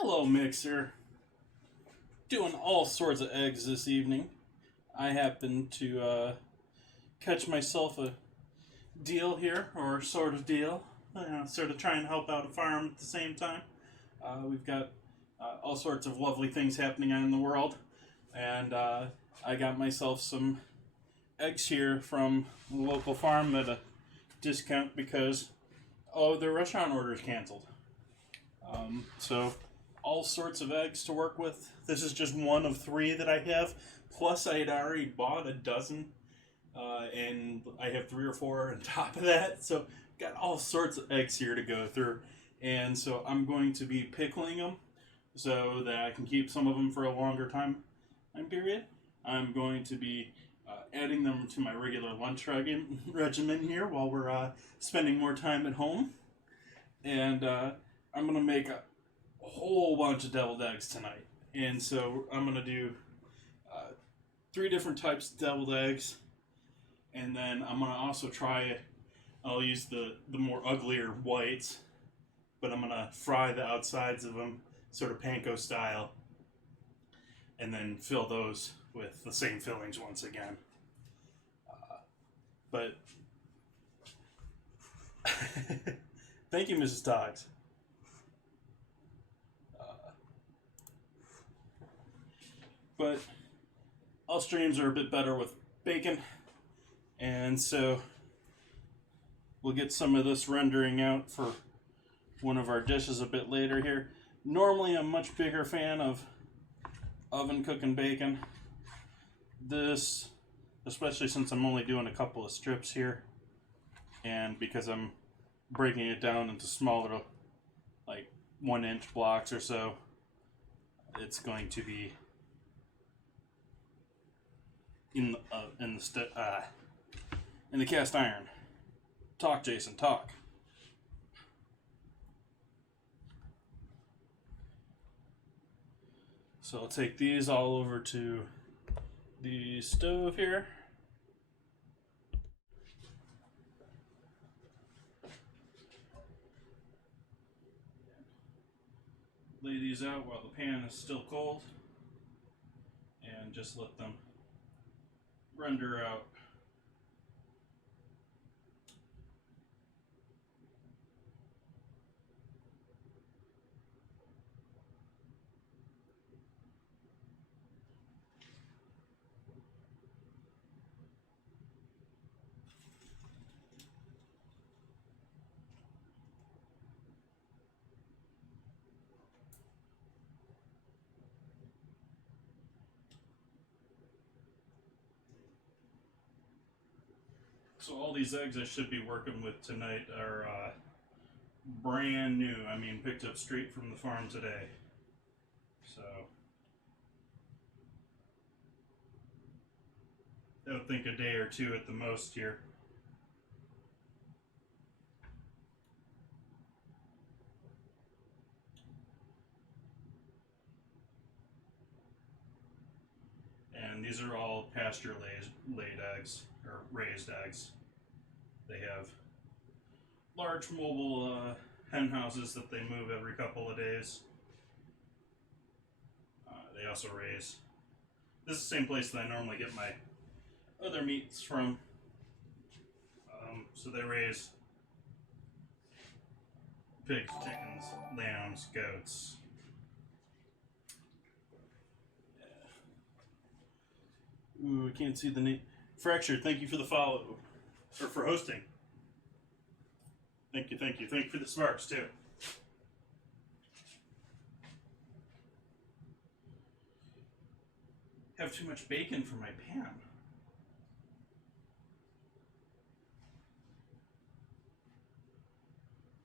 Hello, Mixer. Doing all sorts of eggs this evening. I happen to catch myself a deal here, or sort of deal. Sort of try and help out a farm at the same time. We've got all sorts of lovely things happening in the world, and I got myself some eggs here from a local farm at a discount because their restaurant order is canceled. So all sorts of eggs to work with. This is just one of three that I have. Plus, I had already bought a dozen, and I have three or four on top of that. So got all sorts of eggs here to go through, and so I'm going to be pickling them so that I can keep some of them for a longer time period. I'm going to be adding them to my regular lunch regimen here while we're spending more time at home, and I'm gonna make a whole bunch of deviled eggs tonight. And so I'm going to do three different types of deviled eggs. And then I'm going to also I'll use the more uglier whites, but I'm going to fry the outsides of them sort of panko style. And then fill those with the same fillings once again. But thank you, Mrs. Toggs. But all streams are a bit better with bacon, and so we'll get some of this rendering out for one of our dishes a bit later here. Normally I'm a much bigger fan of oven cooking bacon. This, especially since I'm only doing a couple of strips here, and because I'm breaking it down into smaller, like 1-inch blocks or so, it's going to be in the cast iron. Talk, Jason, talk. So I'll take these all over to the stove here. Lay these out while the pan is still cold, and just let them render out. So all these eggs I should be working with tonight are brand new. I mean, picked up straight from the farm today. So I would think a day or two at the most here. And these are all pasture laid eggs, or raised eggs. They have large mobile hen houses that they move every couple of days. They also raise. This is the same place that I normally get my other meats from. So they raise pigs, chickens, lambs, goats. Ooh, I can't see the name. Fractured, thank you for the follow. Or for hosting. Thank you, thank you. Thank you for the sparks, too. Have too much bacon for my pan.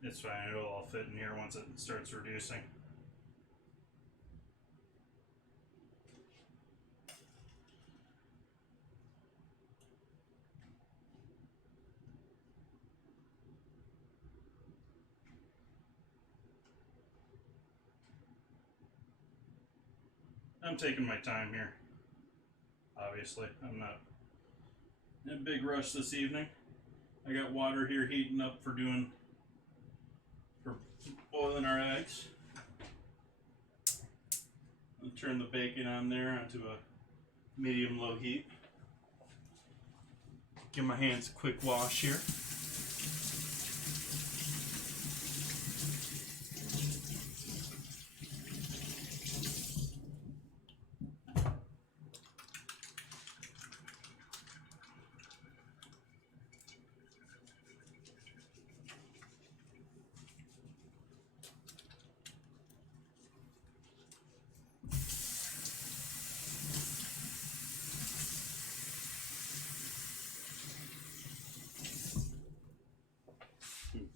It's fine, it'll all fit in here once it starts reducing. I'm taking my time here. Obviously, I'm not in a big rush this evening. I got water here heating up for boiling our eggs. I'll turn the bacon on there onto a medium-low heat. Give my hands a quick wash here.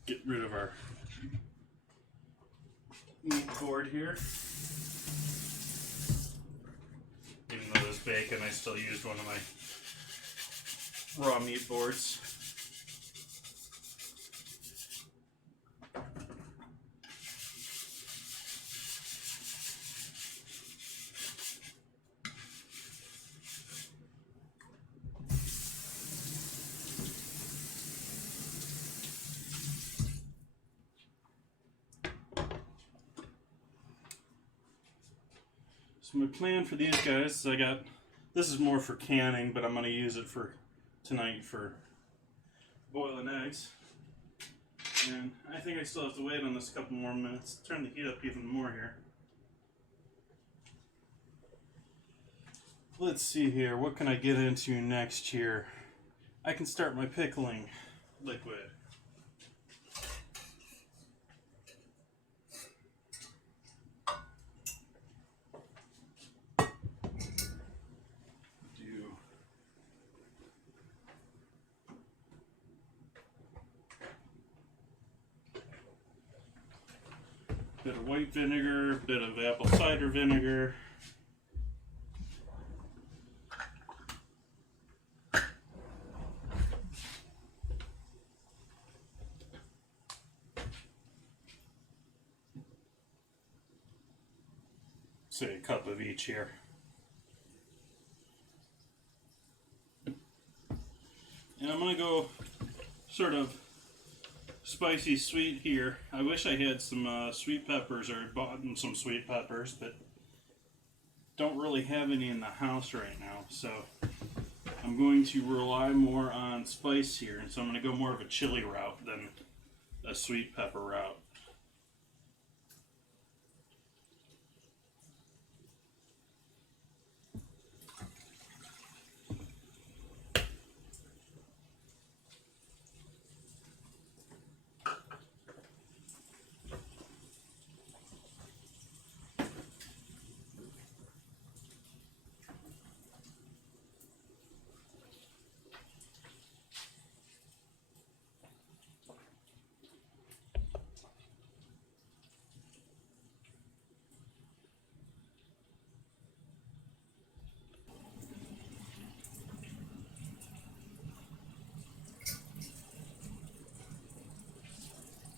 Get rid of our meat board here. Even though there's bacon, I still used one of my raw meat boards. So my plan for these guys is this is more for canning, but I'm going to use it for tonight for boiling eggs. And I think I still have to wait on this a couple more minutes. Turn the heat up even more here. Let's see here, what can I get into next here? I can start my pickling liquid. Bit of white vinegar, bit of apple cider vinegar. Say a cup of each here. And I'm going to go sort of spicy sweet here. I wish I had some sweet peppers, or bought some sweet peppers, but don't really have any in the house right now. So I'm going to rely more on spice here, and so I'm going to go more of a chili route than a sweet pepper route.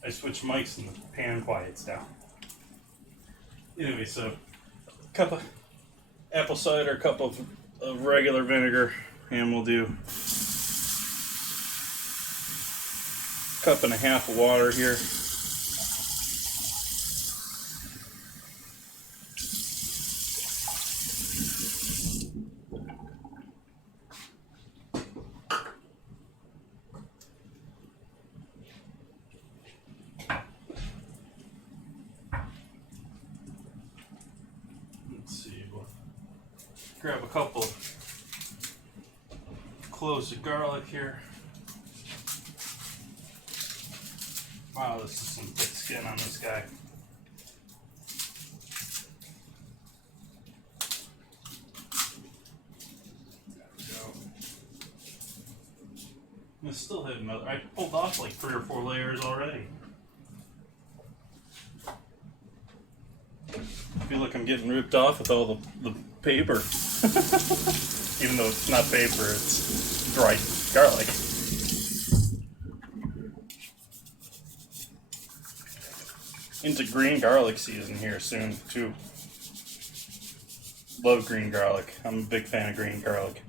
I switch mics and the pan quiets down. Anyway, so a cup of apple cider, a cup of regular vinegar, and we'll do a cup and a half of water here. Grab a couple cloves of garlic here. Wow, this is some thick skin on this guy. There we go. I still have another. I pulled off like 3 or 4 layers already. I feel like I'm getting ripped off with all the paper. Even though it's not paper, it's dried garlic. Into green garlic season here soon, too. Love green garlic. I'm a big fan of green garlic.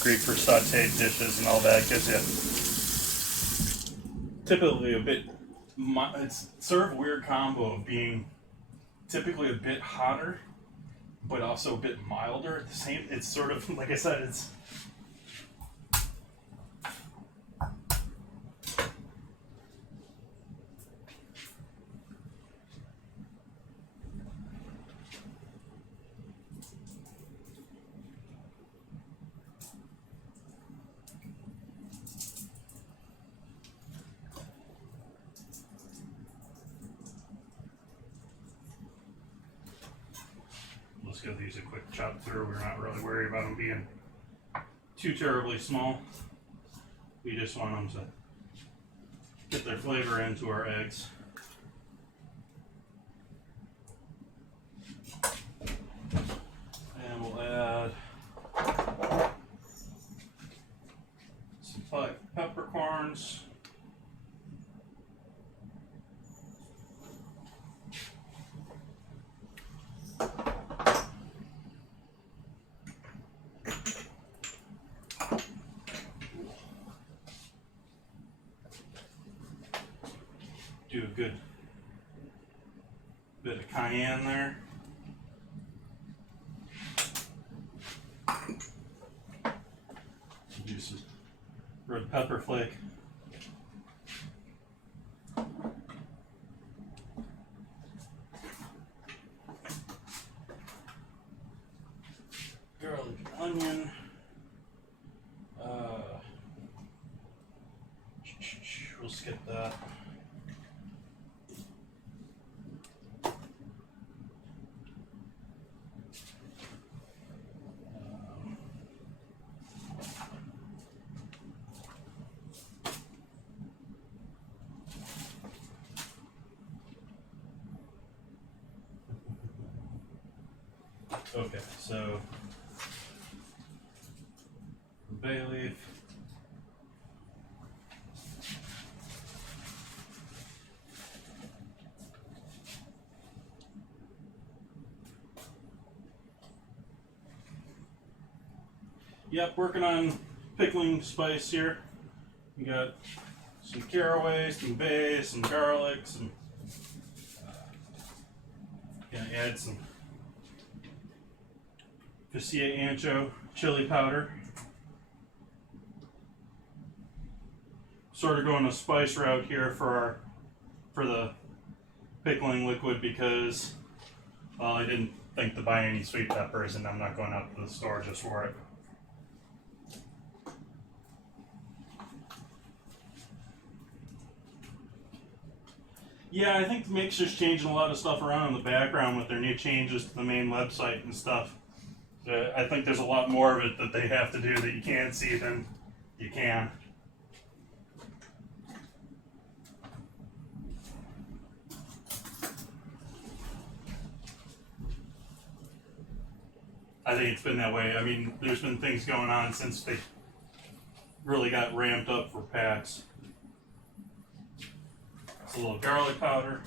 Great for sauteed dishes and all that. Gives you typically a bit It's sort of a weird combo of being typically a bit hotter, but also a bit milder at the same. It's sort of like I said. It's let's give these a quick chop through. We're not really worried about them being too terribly small. We just want them to get their flavor into our eggs. And we'll add some peppercorns. Do a good bit of cayenne there. Do some red pepper flake. Garlic and onion. We'll skip that. Okay, so bay leaf, yep, working on pickling spice here. We got some caraway, some bay, some garlic, some gonna add some Casilla ancho chili powder. Sort of going a spice route here for the pickling liquid because I didn't think to buy any sweet peppers and I'm not going out to the store just for it. Yeah, I think the mixer's changing a lot of stuff around in the background with their new changes to the main website and stuff. I think there's a lot more of it that they have to do that you can't see than you can. I think it's been that way. I mean, there's been things going on since they really got ramped up for packs. It's a little garlic powder.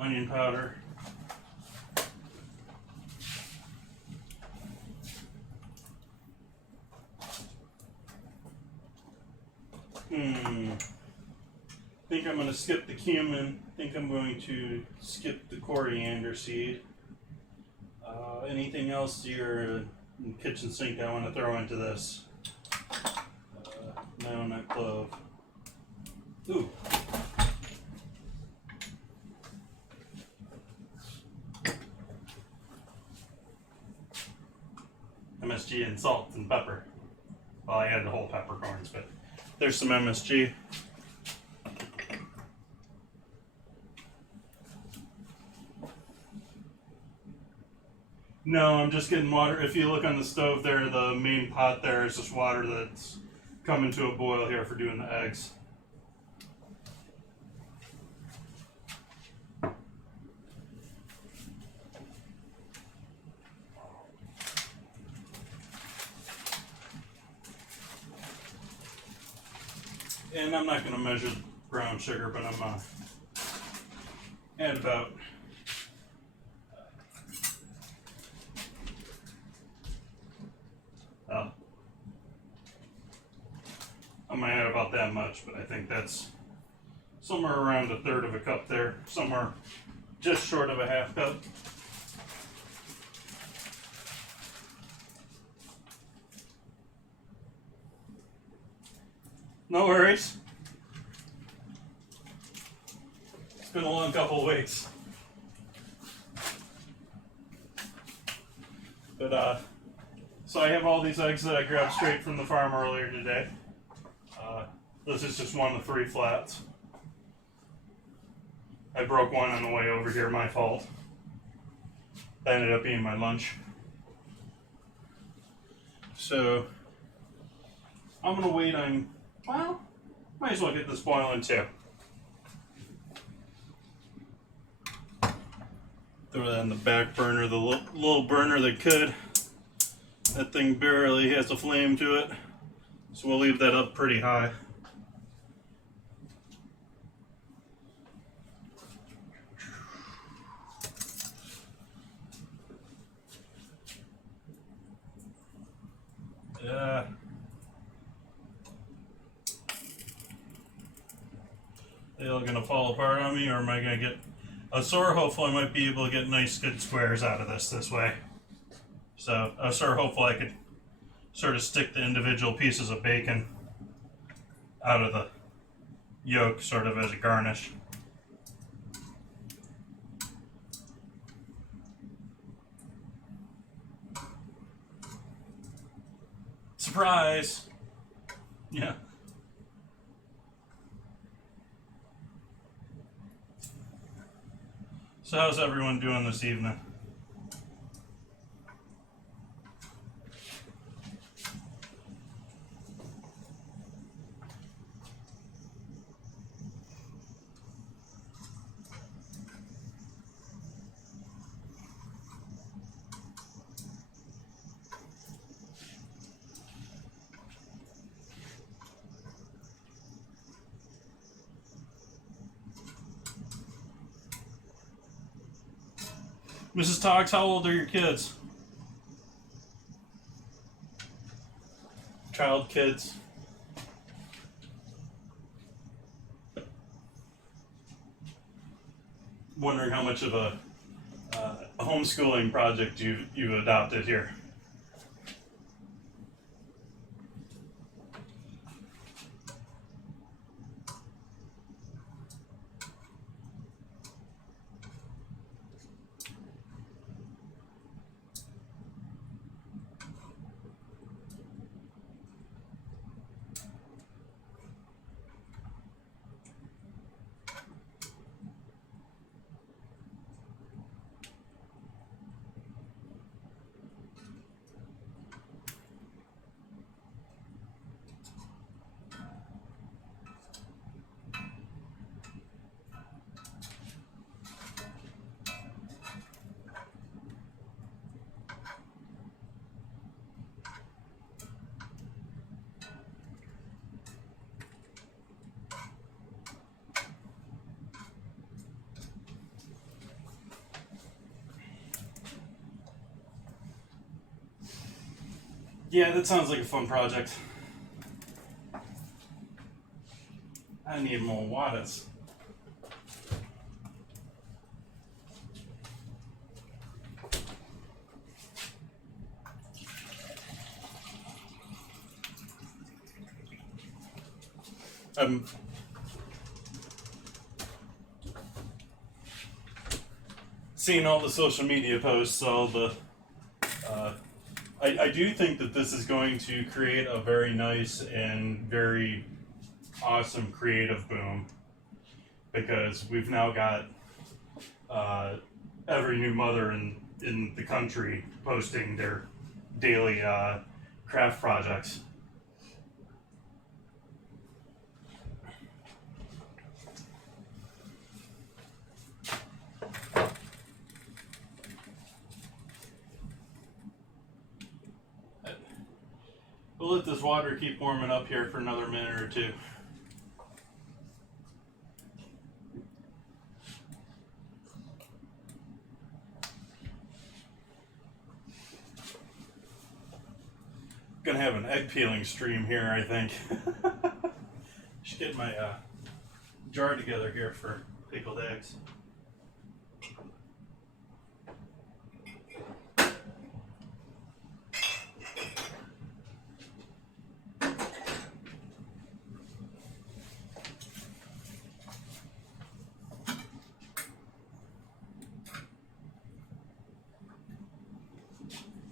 Onion powder. I think I'm going to skip the cumin. I think I'm going to skip the coriander seed. Anything else your kitchen sink I want to throw into this? No, not clove. Ooh. MSG and salt and pepper. Well, I added the whole peppercorns, but there's some MSG. No, I'm just getting water. If you look on the stove there, the main pot there is just water that's coming to a boil here for doing the eggs. And I'm not going to measure brown sugar, but I'm going to add about that much, but I think that's somewhere around a third of a cup there, somewhere just short of a half cup. No worries. It's been a long couple of weeks. But, so I have all these eggs that I grabbed straight from the farm earlier today. This is just one of 3 flats. I broke one on the way over here, my fault. That ended up being my lunch. So, I'm gonna wait on, well, might as well get this boiling too. Throw that in the back burner, the little burner that could. That thing barely has a flame to it, so we'll leave that up pretty high. Yeah. They all gonna fall apart on me, or am I gonna get a sore? Hopefully I might be able to get nice good squares out of this way. So a sore, hopefully I could sort of stick the individual pieces of bacon out of the yolk sort of as a garnish. Surprise! Yeah. So how's everyone doing this evening? Mrs. Toggs, how old are your kids? Child kids. Wondering how much of a homeschooling project you've adopted here. Yeah, that sounds like a fun project. I need more waters. Seeing all the social media posts, all the I do think that this is going to create a very nice and very awesome creative boom, because we've now got every new mother in the country posting their daily craft projects. We'll let this water keep warming up here for another minute or two. Gonna have an egg peeling stream here, I think. get my jar together here for pickled eggs.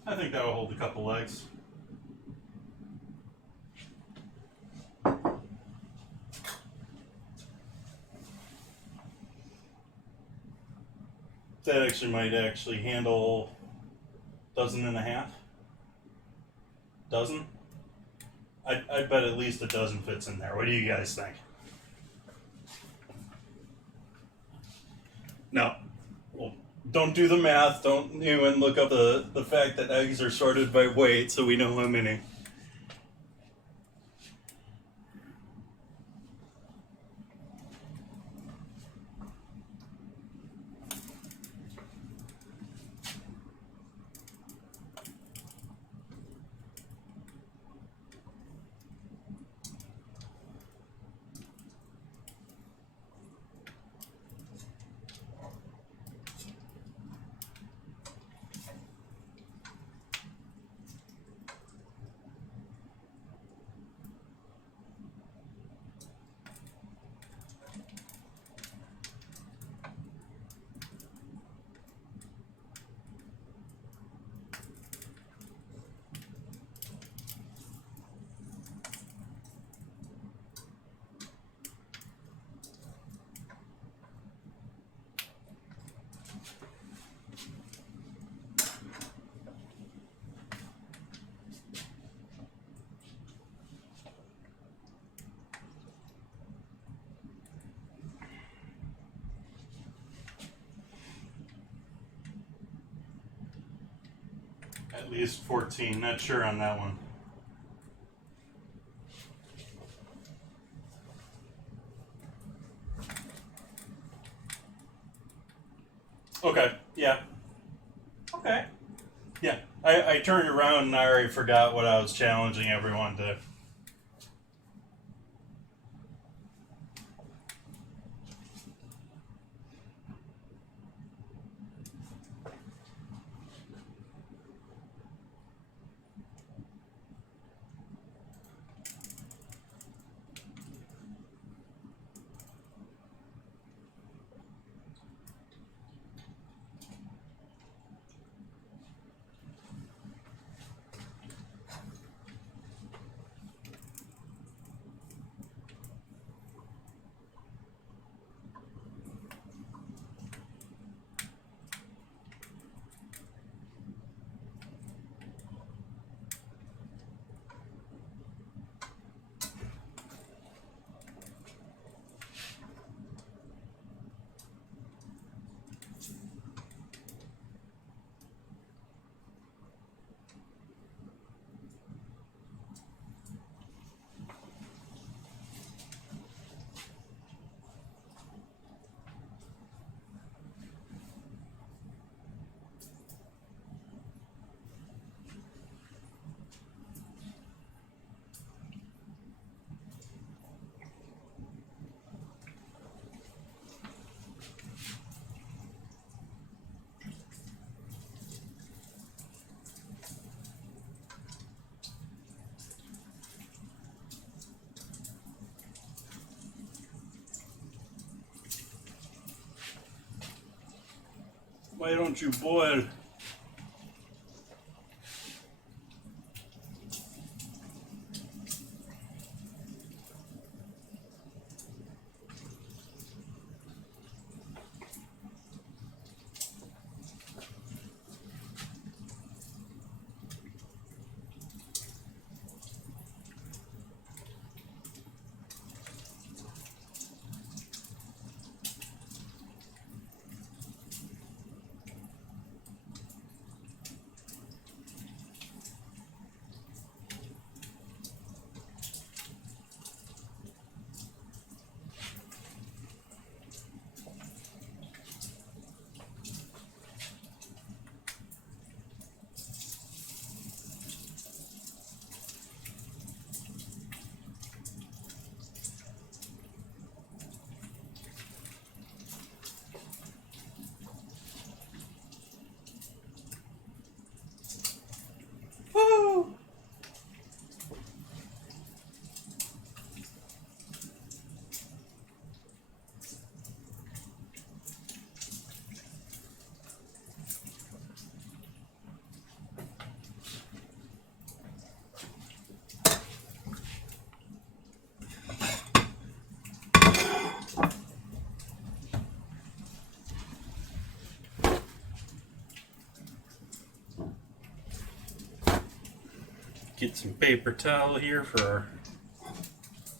I think that will hold a couple eggs. That actually might handle a dozen and a half. Dozen? I'd bet at least a dozen fits in there. What do you guys think? No. Well, don't do the math. Don't even look up the fact that eggs are sorted by weight so we know how many. At least 14, not sure on that one. Okay, yeah. Okay. Yeah, I turned around and I already forgot what I was challenging everyone to. Why don't you boil? Get some paper towel here for our.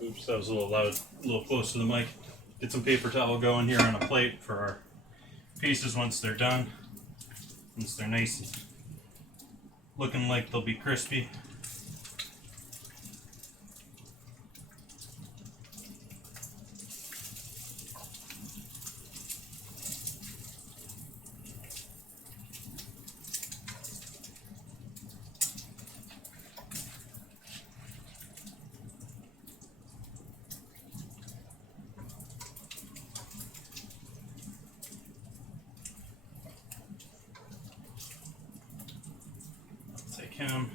Oops, that was a little loud, a little close to the mic. Get some paper towel going here on a plate for our pieces once they're done. Once they're nice and looking like they'll be crispy. Take him.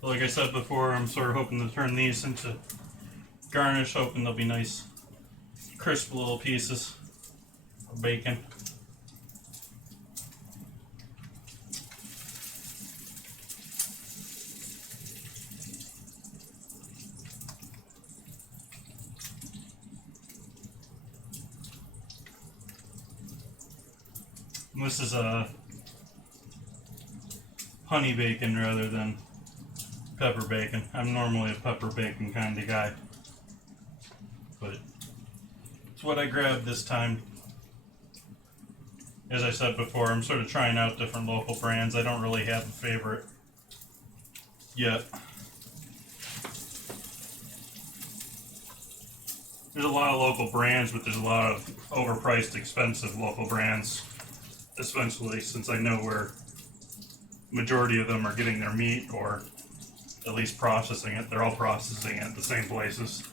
Like I said before, I'm sort of hoping to turn these into garnish, hoping they'll be nice, crisp little pieces of bacon. And this is a honey bacon rather than pepper bacon. I'm normally a pepper bacon kind of guy, but it's what I grabbed this time. As I said before, I'm sort of trying out different local brands. I don't really have a favorite yet. There's a lot of local brands, but there's a lot of overpriced, expensive local brands, especially since I know where the majority of them are getting their meat, or at least processing it. They're all processing it at the same places.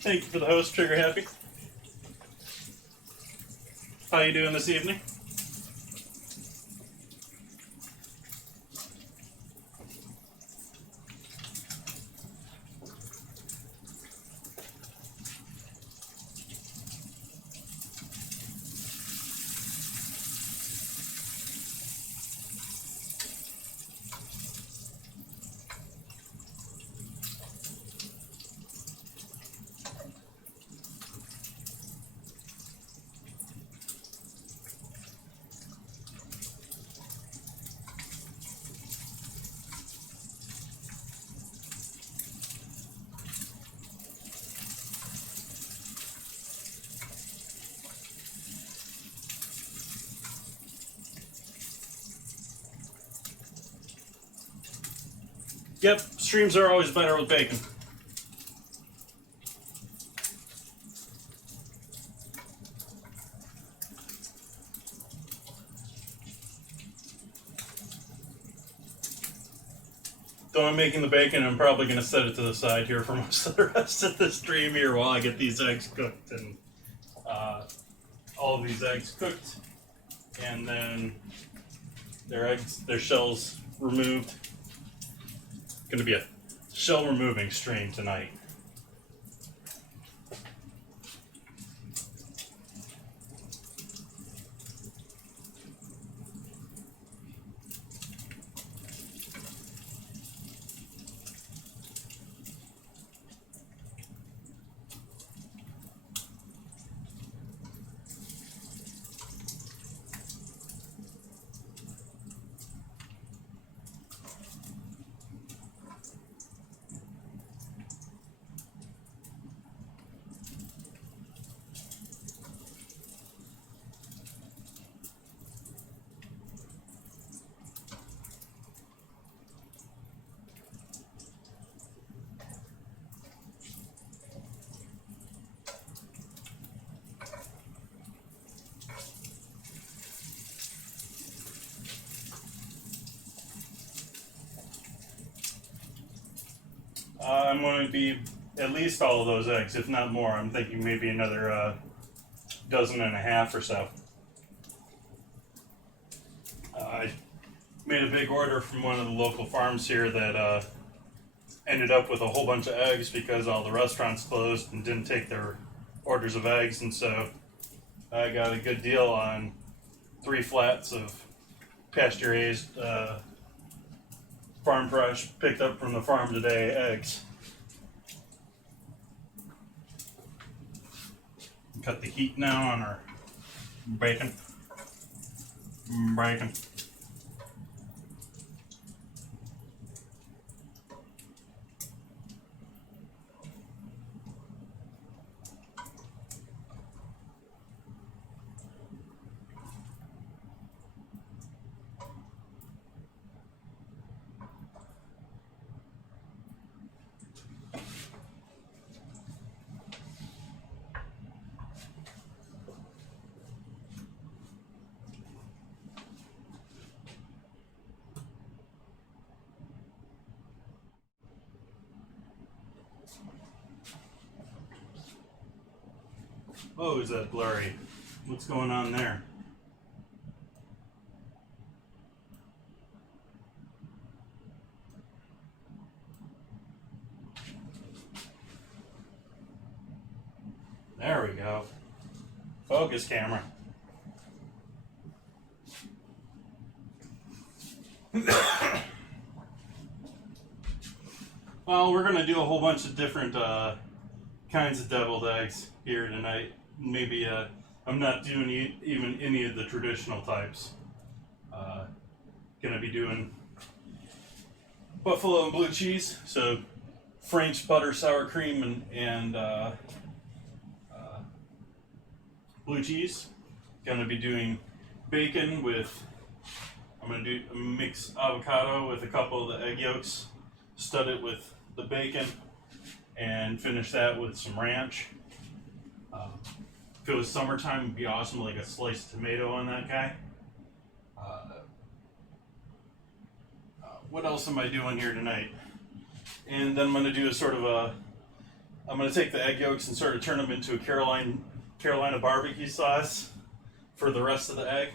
Thank you for the host, Trigger Happy. How you doing this evening? Yep, streams are always better with bacon. Though I'm making the bacon, I'm probably going to set it to the side here for most of the rest of the stream here while I get these eggs cooked and all of these eggs cooked, and then their shells removed. Going to be a shell removing stream tonight. I'm going to be at least all of those eggs, if not more. I'm thinking maybe another dozen and a half or so. I made a big order from one of the local farms here that ended up with a whole bunch of eggs because all the restaurants closed and didn't take their orders of eggs, and so I got a good deal on 3 flats of pasture-raised, farm fresh, picked up from the farm today eggs. Cut the heat now on our bacon. Bacon. Oh, is that blurry? What's going on there? There we go. Focus camera. Well, we're going to do a whole bunch of different kinds of deviled eggs here tonight. Maybe I'm not doing even any of the traditional types. Going to be doing buffalo and blue cheese, so French butter, sour cream, and blue cheese. Going to be doing bacon with, I'm going to do mix avocado with a couple of the egg yolks, stud it with the bacon, and finish that with some ranch. If it was summertime, it'd be awesome, like a sliced tomato on that guy. What else am I doing here tonight? And then I'm going to do a sort of a, I'm going to take the egg yolks and sort of turn them into a Carolina barbecue sauce for the rest of the egg.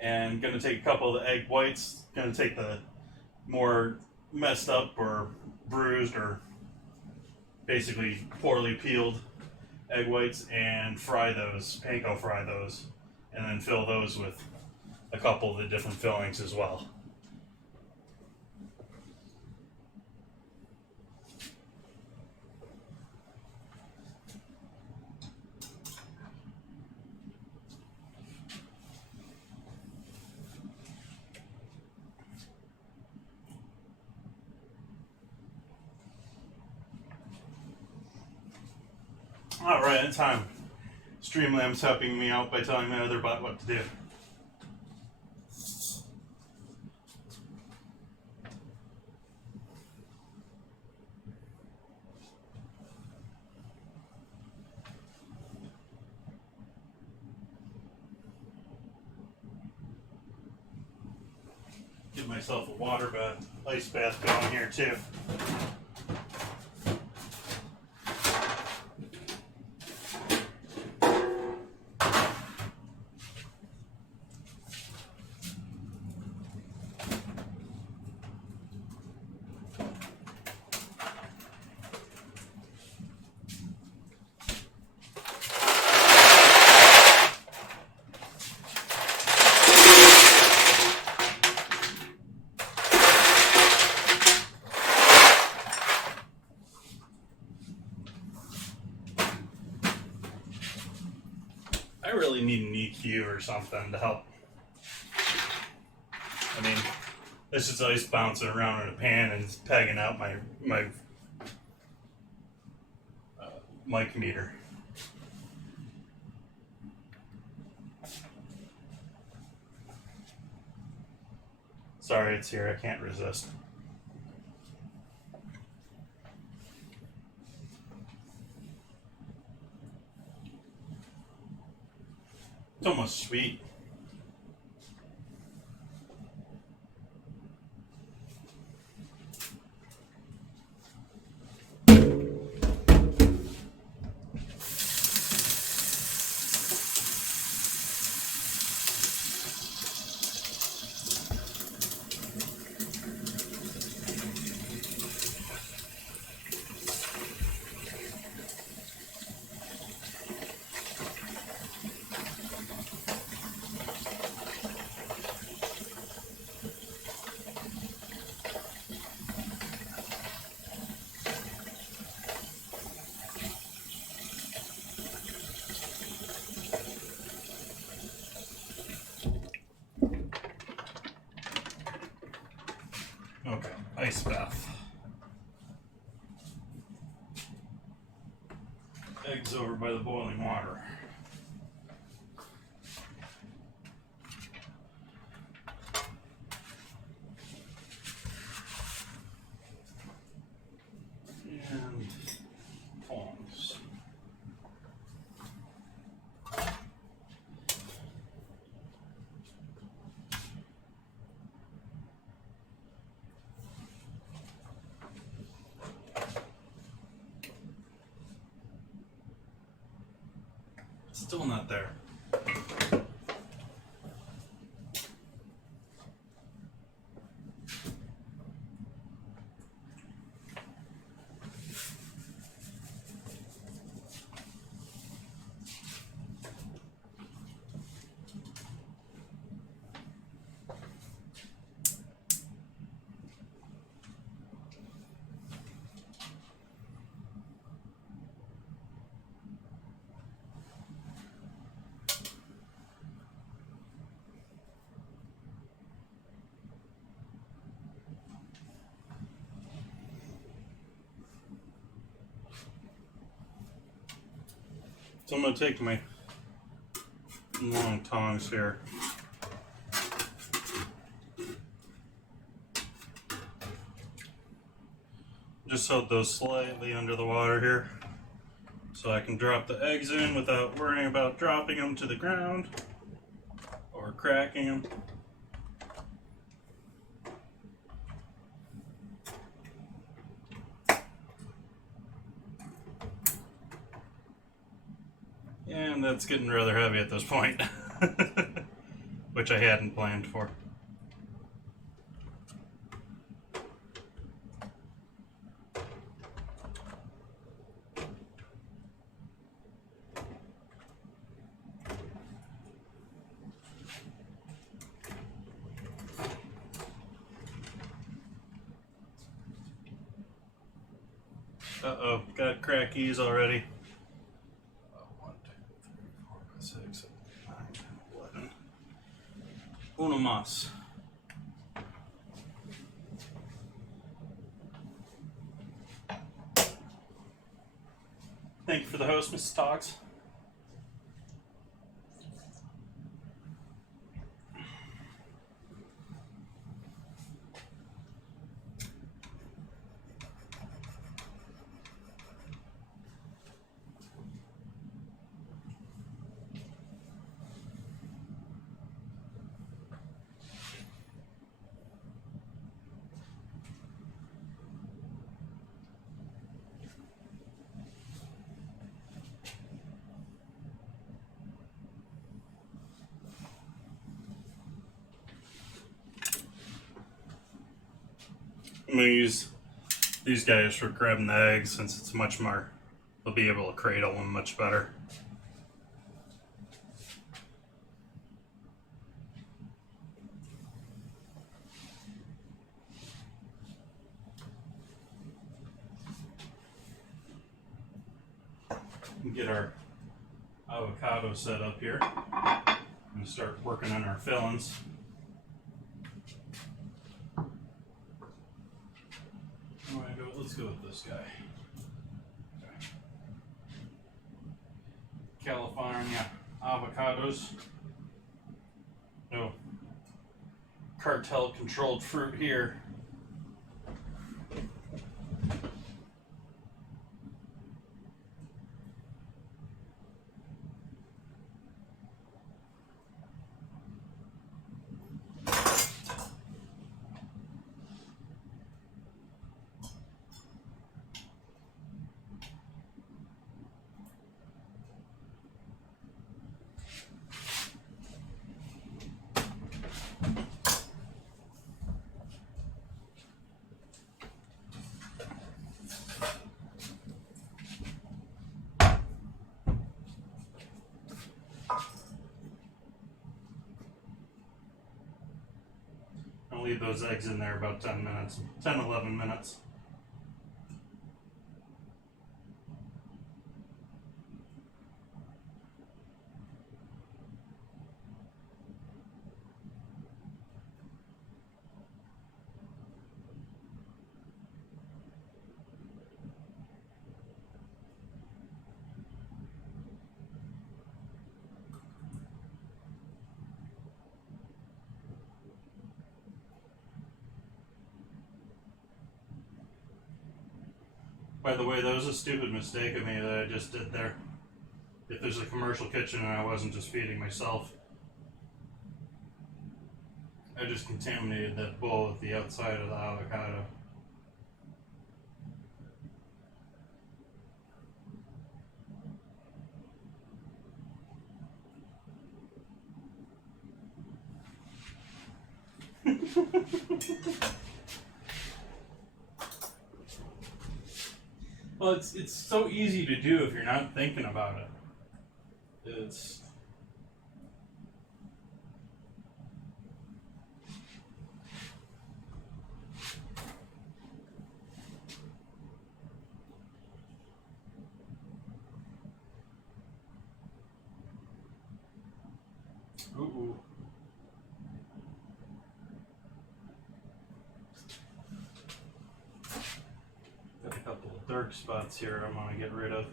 And going to take a couple of the egg whites, going to take the more messed up or bruised or basically poorly peeled egg whites and fry those, panko fry those, and then fill those with a couple of the different fillings as well. All right, in time. Streamlabs helping me out by telling my other bot what to do. Give myself a water bath, ice bath going here too. I really need an EQ or something to help. I mean, this is ice bouncing around in a pan and it's pegging out my mic meter. Sorry, it's here. I can't resist. It's almost sweet. ice bath. Eggs over by the boiling water. And tongs. Still not there. So I'm going to take my long tongs here. Just hold those slightly under the water here so I can drop the eggs in without worrying about dropping them to the ground or cracking them. And that's getting rather heavy at this point, which I hadn't planned for. Uh-oh, got crackies already. 6, 9, 11. Uno más. Thank you for the host, Mrs. Tox. I'm going to use these guys for grabbing the eggs since it's much more, we'll be able to cradle them much better. Get our avocado set up here and start working on our fillings. Let's go with this guy. Okay. California avocados. No cartel controlled fruit here. I'll leave those eggs in there about 10 minutes, 10, 11 minutes. By the way, that was a stupid mistake of me that I just did there. If there's a commercial kitchen and I wasn't just feeding myself, I just contaminated that bowl with the outside of the avocado. Well, it's so easy to do if you're not thinking about it. It's ooh. Got a couple of dark spots here I'm gonna get rid of.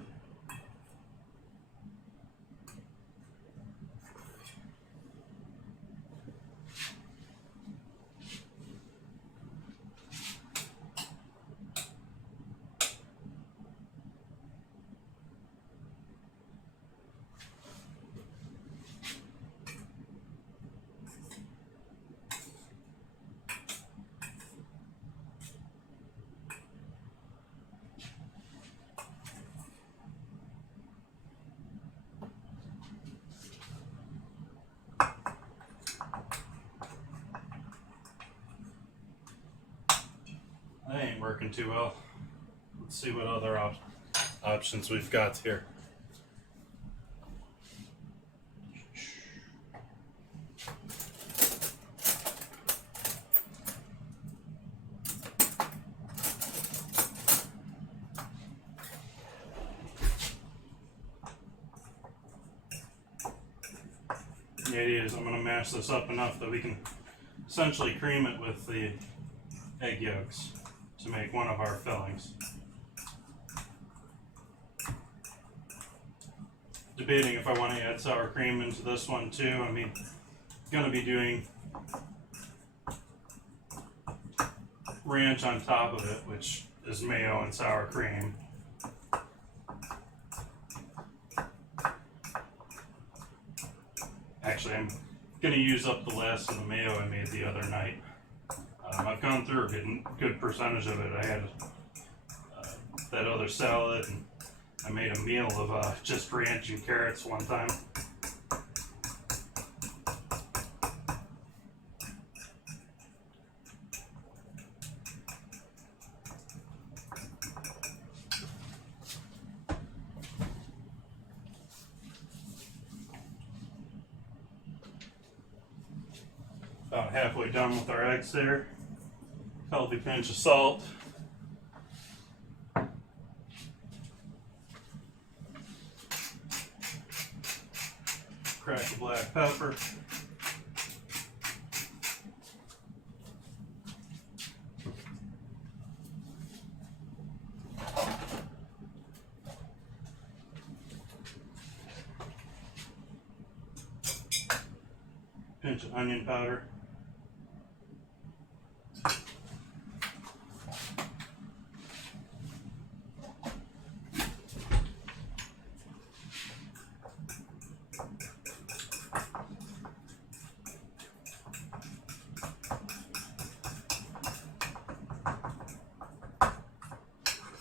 That ain't working too well. Let's see what other options we've got here. The idea is I'm going to mash this up enough that we can essentially cream it with the egg yolks to make one of our fillings. Debating if I want to add sour cream into this one too. I mean, going to be doing ranch on top of it, which is mayo and sour cream. Actually, I'm going to use up the last of the mayo I made the other night. I've gone through a good percentage of it. I had that other salad, and I made a meal of just ranch and carrots one time. About halfway done with our eggs there. Healthy pinch of salt. Crack of black pepper. Pinch of onion powder.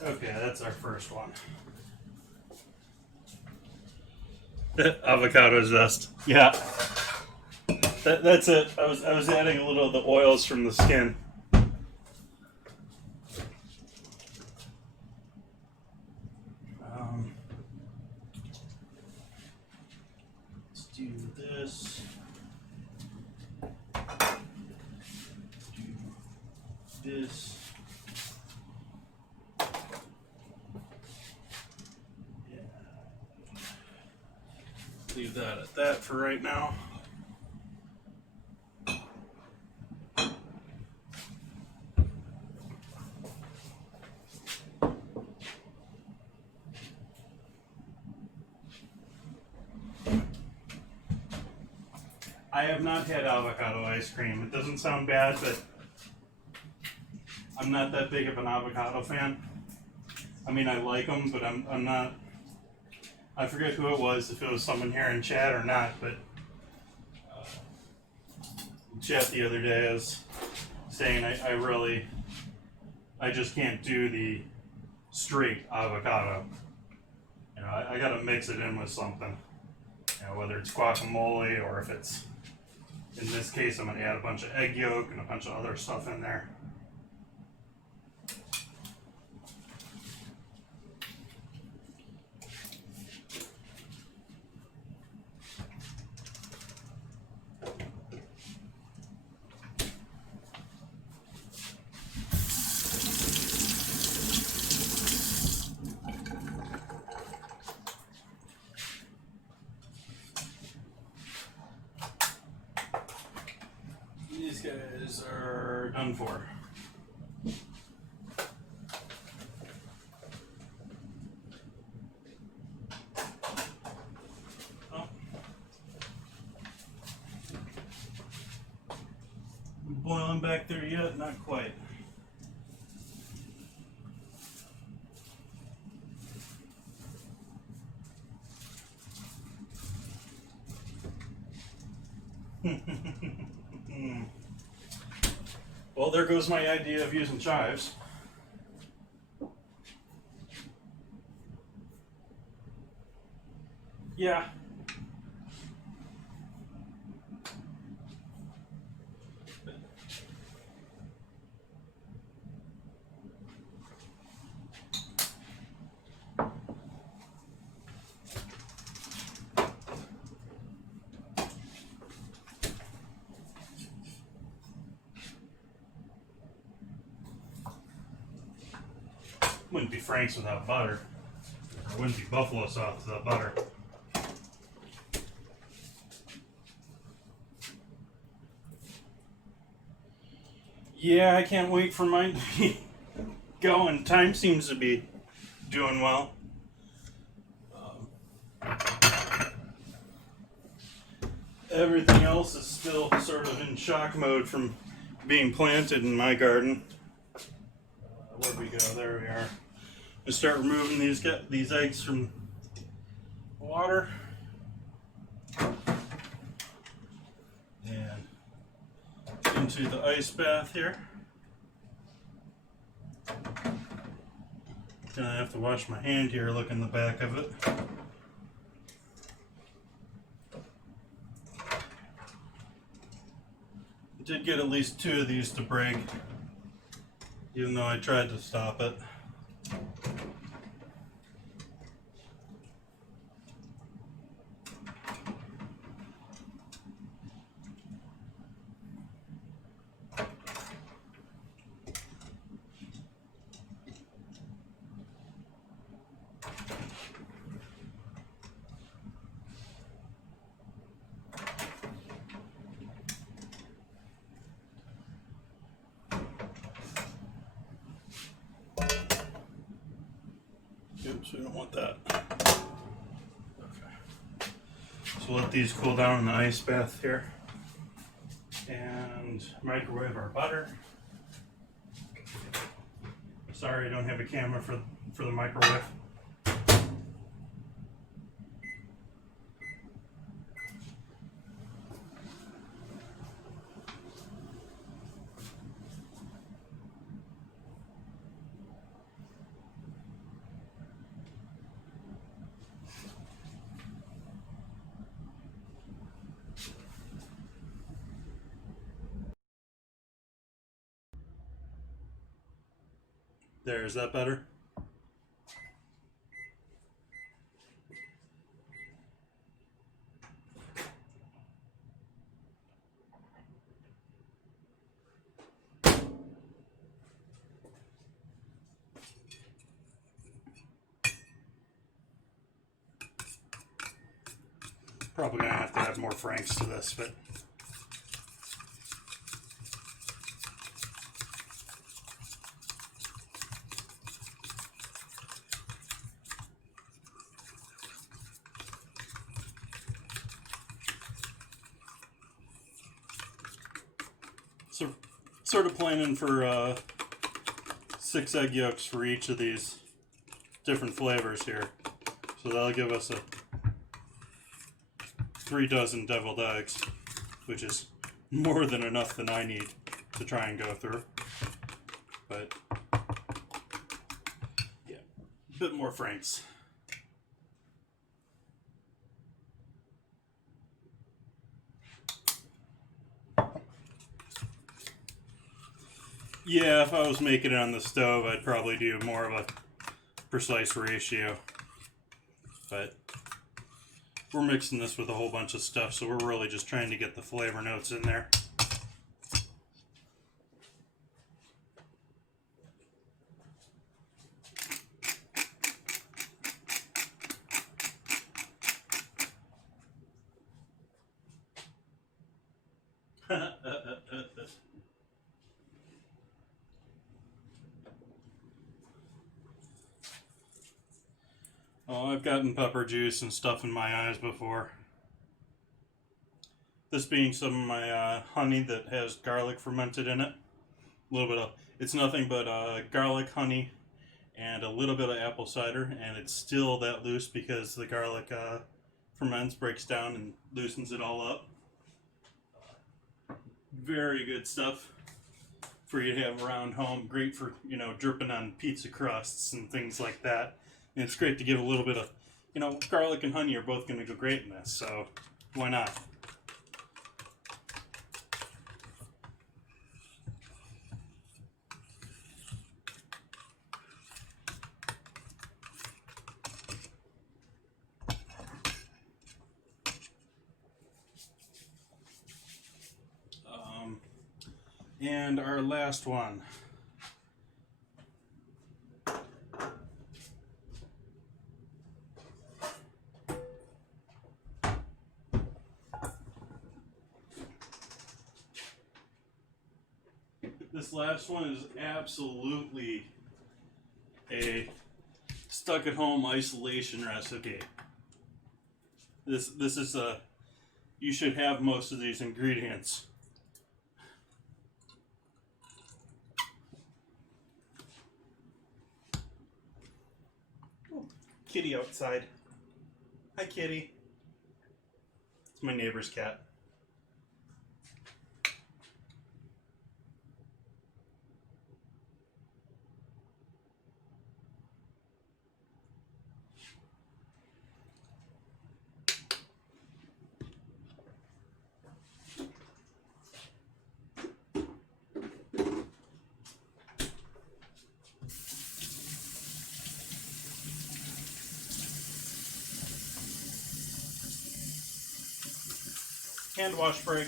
Okay, that's our first one. Avocado zest. Yeah. That's it. I was adding a little of the oils from the skin. Let's do this. Do this. Leave that at that for right now. I have not had avocado ice cream. It doesn't sound bad, but I'm not that big of an avocado fan. I mean, I like them, but I'm not. I forget who it was, if it was someone here in chat or not, but chat the other day was saying I just can't do the straight avocado. You know, I gotta mix it in with something. You know, whether it's guacamole or if it's, in this case, I'm gonna add a bunch of egg yolk and a bunch of other stuff in there. These guys are done for. Oh. Boiling back there yet? Not quite. Well, there goes my idea of using chives. Yeah. Wouldn't be Frank's without butter. Or wouldn't be buffalo sauce without butter. Yeah, I can't wait for mine to be going. Time seems to be doing well. Everything else is still sort of in shock mode from being planted in my garden. Where'd we go? There we are. I start removing these eggs from the water. And into the ice bath here. Gonna have to wash my hand here, look in the back of it. I did get at least 2 of these to break, even though I tried to stop it. Oops, we don't want that. Okay. So let these cool down in the ice bath here. And microwave our butter. Sorry, I don't have a camera for the microwave. There, is that better? Probably gonna have to add more Franks to this, but so sort of planning for 6 egg yolks for each of these. different flavors here. So that'll give us 3 dozen deviled eggs, which is more than enough than I need to try and go through. But yeah, a bit more Franks. Yeah, if I was making it on the stove, I'd probably do more of a precise ratio. But we're mixing this with a whole bunch of stuff, so we're really just trying to get the flavor notes in there. Oh, I've gotten pepper juice and stuff in my eyes before. This being some of my honey that has garlic fermented in it. A little bit of, it's nothing but garlic, honey, and a little bit of apple cider, and it's still that loose because the garlic ferments, breaks down, and loosens it all up. Very good stuff for you to have around home. Great for, you know, dripping on pizza crusts and things like that. And it's great to give a little bit of, you know, garlic and honey are both going to go great in this, so why not? And our last one. This last one is absolutely a stuck-at-home isolation recipe. This is a, you should have most of these ingredients. Oh, kitty outside. Hi, kitty. It's my neighbor's cat. Hand wash break.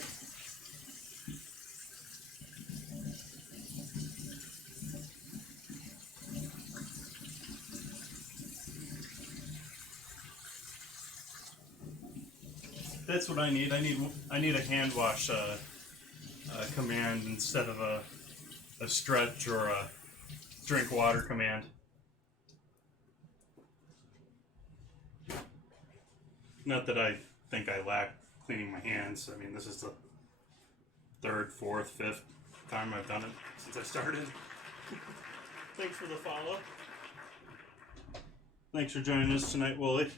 That's what I need. I need a hand wash command instead of a stretch or a drink water command. Not that I think I lack cleaning my hands. I mean, this is the 3rd, 4th, 5th time I've done it since I started. Thanks for the follow. Thanks for joining us tonight, Wooly.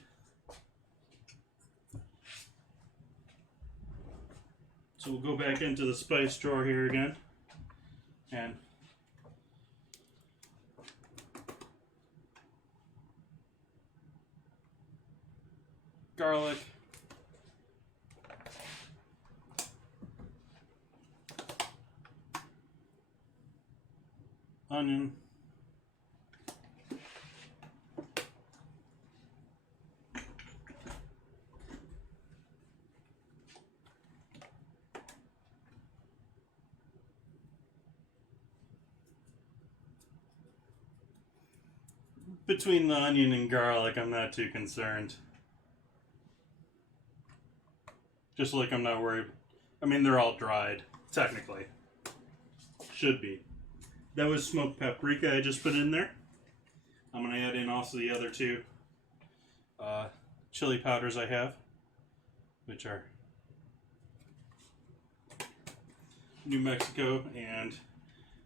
So we'll go back into the spice drawer here again. And garlic. Onion. Between the onion and garlic, I'm not too concerned. Just like I'm not worried. I mean, they're all dried, technically. Should be. That was smoked paprika I just put in there. I'm going to add in also the other 2 chili powders I have, which are New Mexico, and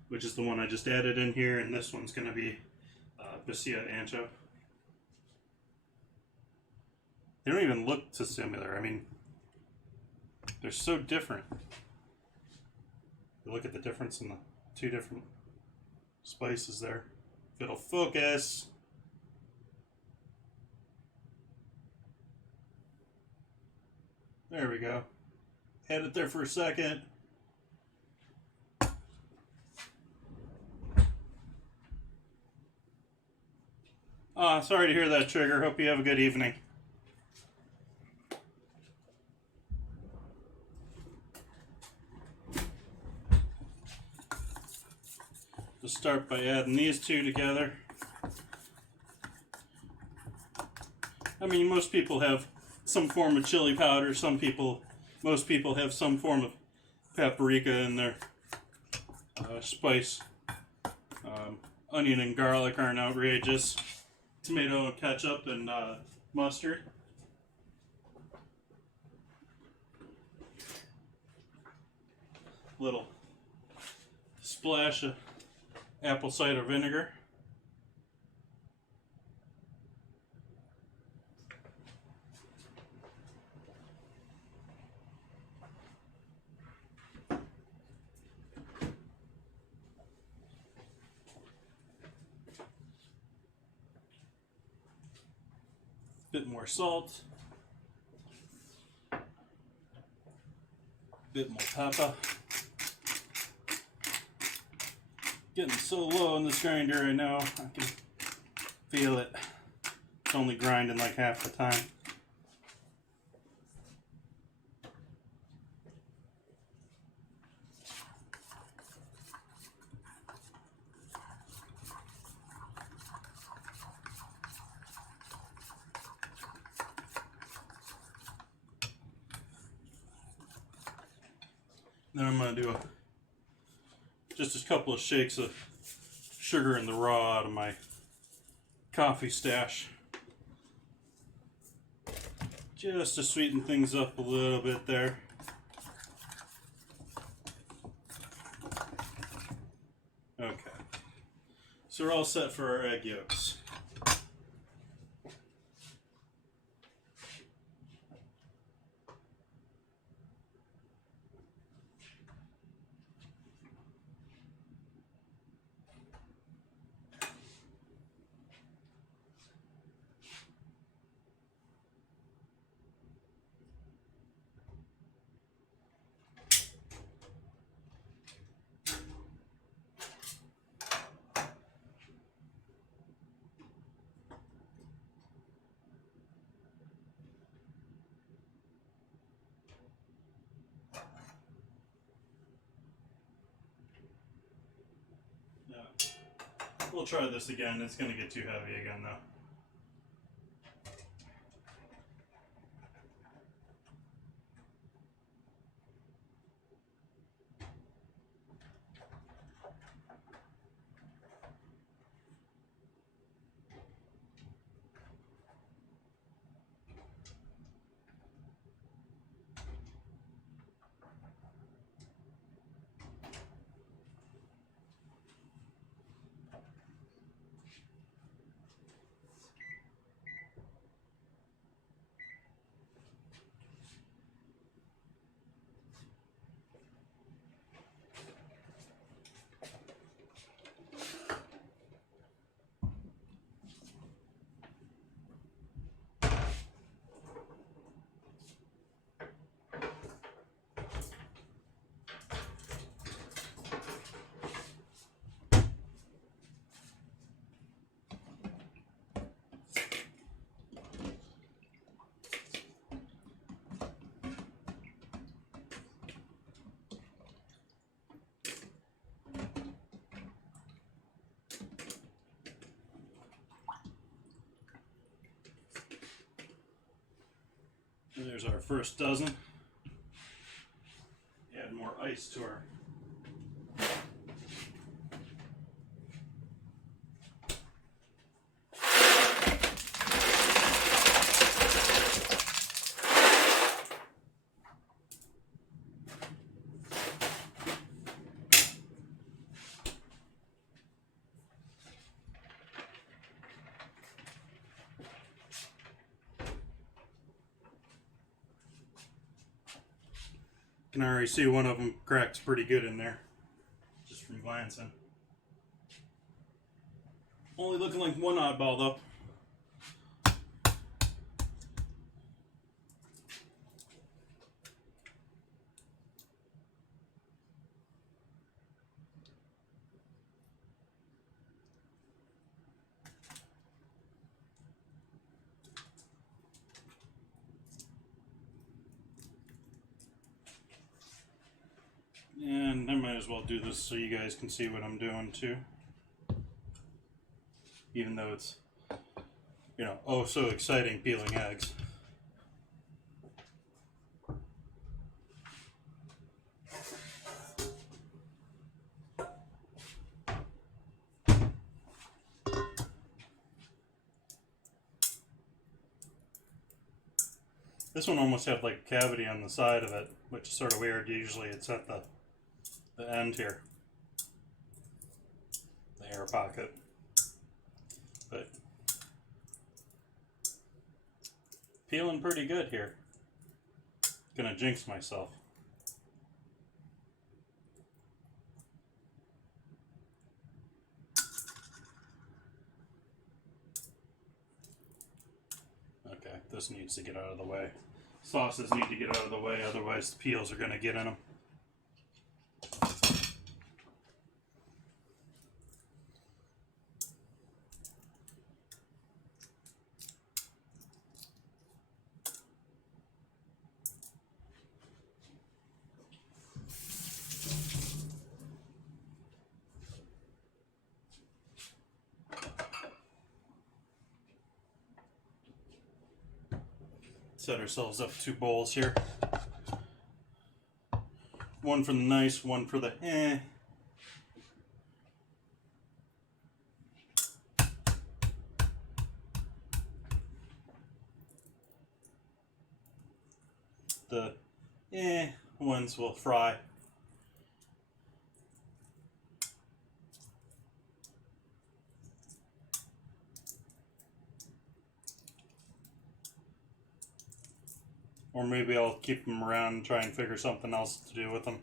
which is the one I just added in here, and this one's going to be Pasilla Ancho. They don't even look too similar. I mean, they're so different. You look at the difference in the two different spices there. If it'll focus. There we go. Had it there for a second. Sorry to hear that, Trigger. Hope you have a good evening. Let's start by adding these two together. I mean, most people have some form of chili powder. Most people have some form of paprika in their spice. Onion and garlic aren't outrageous. Tomato and ketchup and mustard. Little splash of apple cider vinegar. Bit more salt, bit more pepper. Getting so low in this grinder right now, I can feel it. It's only grinding like half the time. Then I'm going to do just a couple of shakes of sugar in the raw out of my coffee stash. Just to sweeten things up a little bit there. Okay. So we're all set for our egg yolks. We'll try this again. It's going to get too heavy again though. And there's our first dozen. Add more ice to our Can already see one of them cracks pretty good in there, just from glancing. Only looking like one oddball though. And I might as well do this so you guys can see what I'm doing too. Even though it's, you know, oh so exciting peeling eggs. This one almost had like a cavity on the side of it, which is sort of weird. Usually it's at the end here, the air pocket. But peeling pretty good here. Gonna jinx myself. Okay, this needs to get out of the way. Sauces need to get out of the way, otherwise the peels are gonna get in them. Set ourselves up 2 bowls here. One for the nice, one for the eh. The eh ones will fry. Or maybe I'll keep them around and try and figure something else to do with them.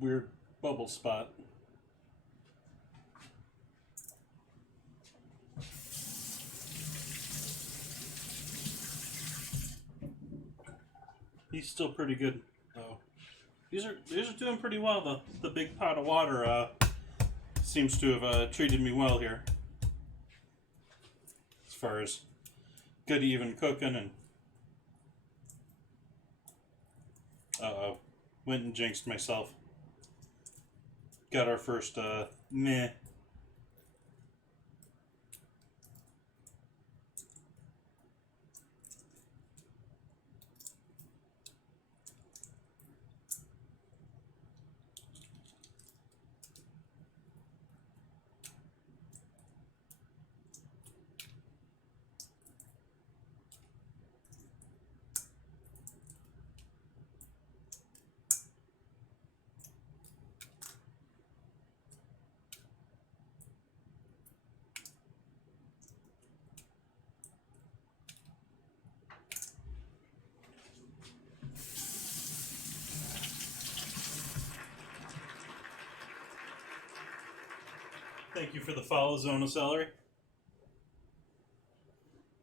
weird bubble spot. He's still pretty good though. These are doing pretty well. The big pot of water seems to have treated me well here, as far as good even cooking. And went and jinxed myself. Got our first meh. Thank you for the follow, Zona Celery.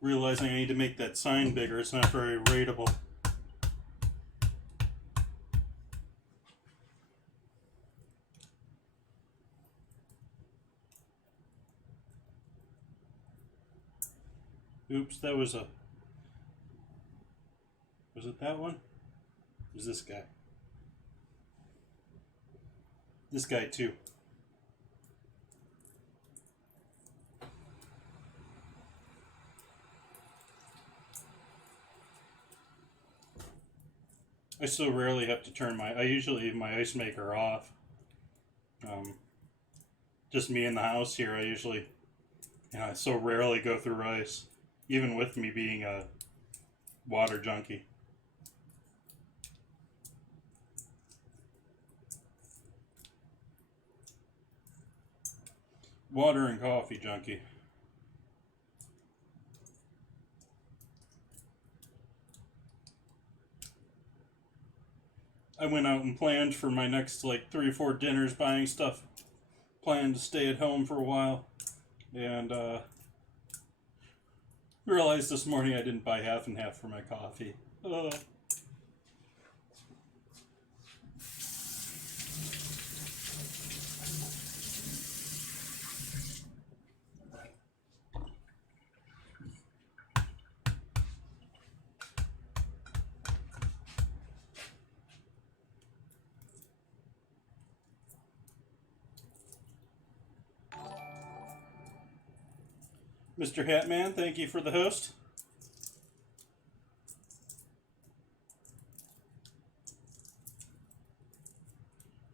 Realizing I need to make that sign bigger, it's not very readable. Oops, that was a... Was it that one? Or was this guy? This guy too. I still rarely have to turn I usually leave my ice maker off. Just me in the house here, I usually, I so rarely go through ice, even with me being a water junkie. Water and coffee junkie. I went out and planned for my next like 3 or 4 dinners, buying stuff, planned to stay at home for a while, and realized this morning I didn't buy half and half for my coffee. Mr. Hatman, thank you for the host.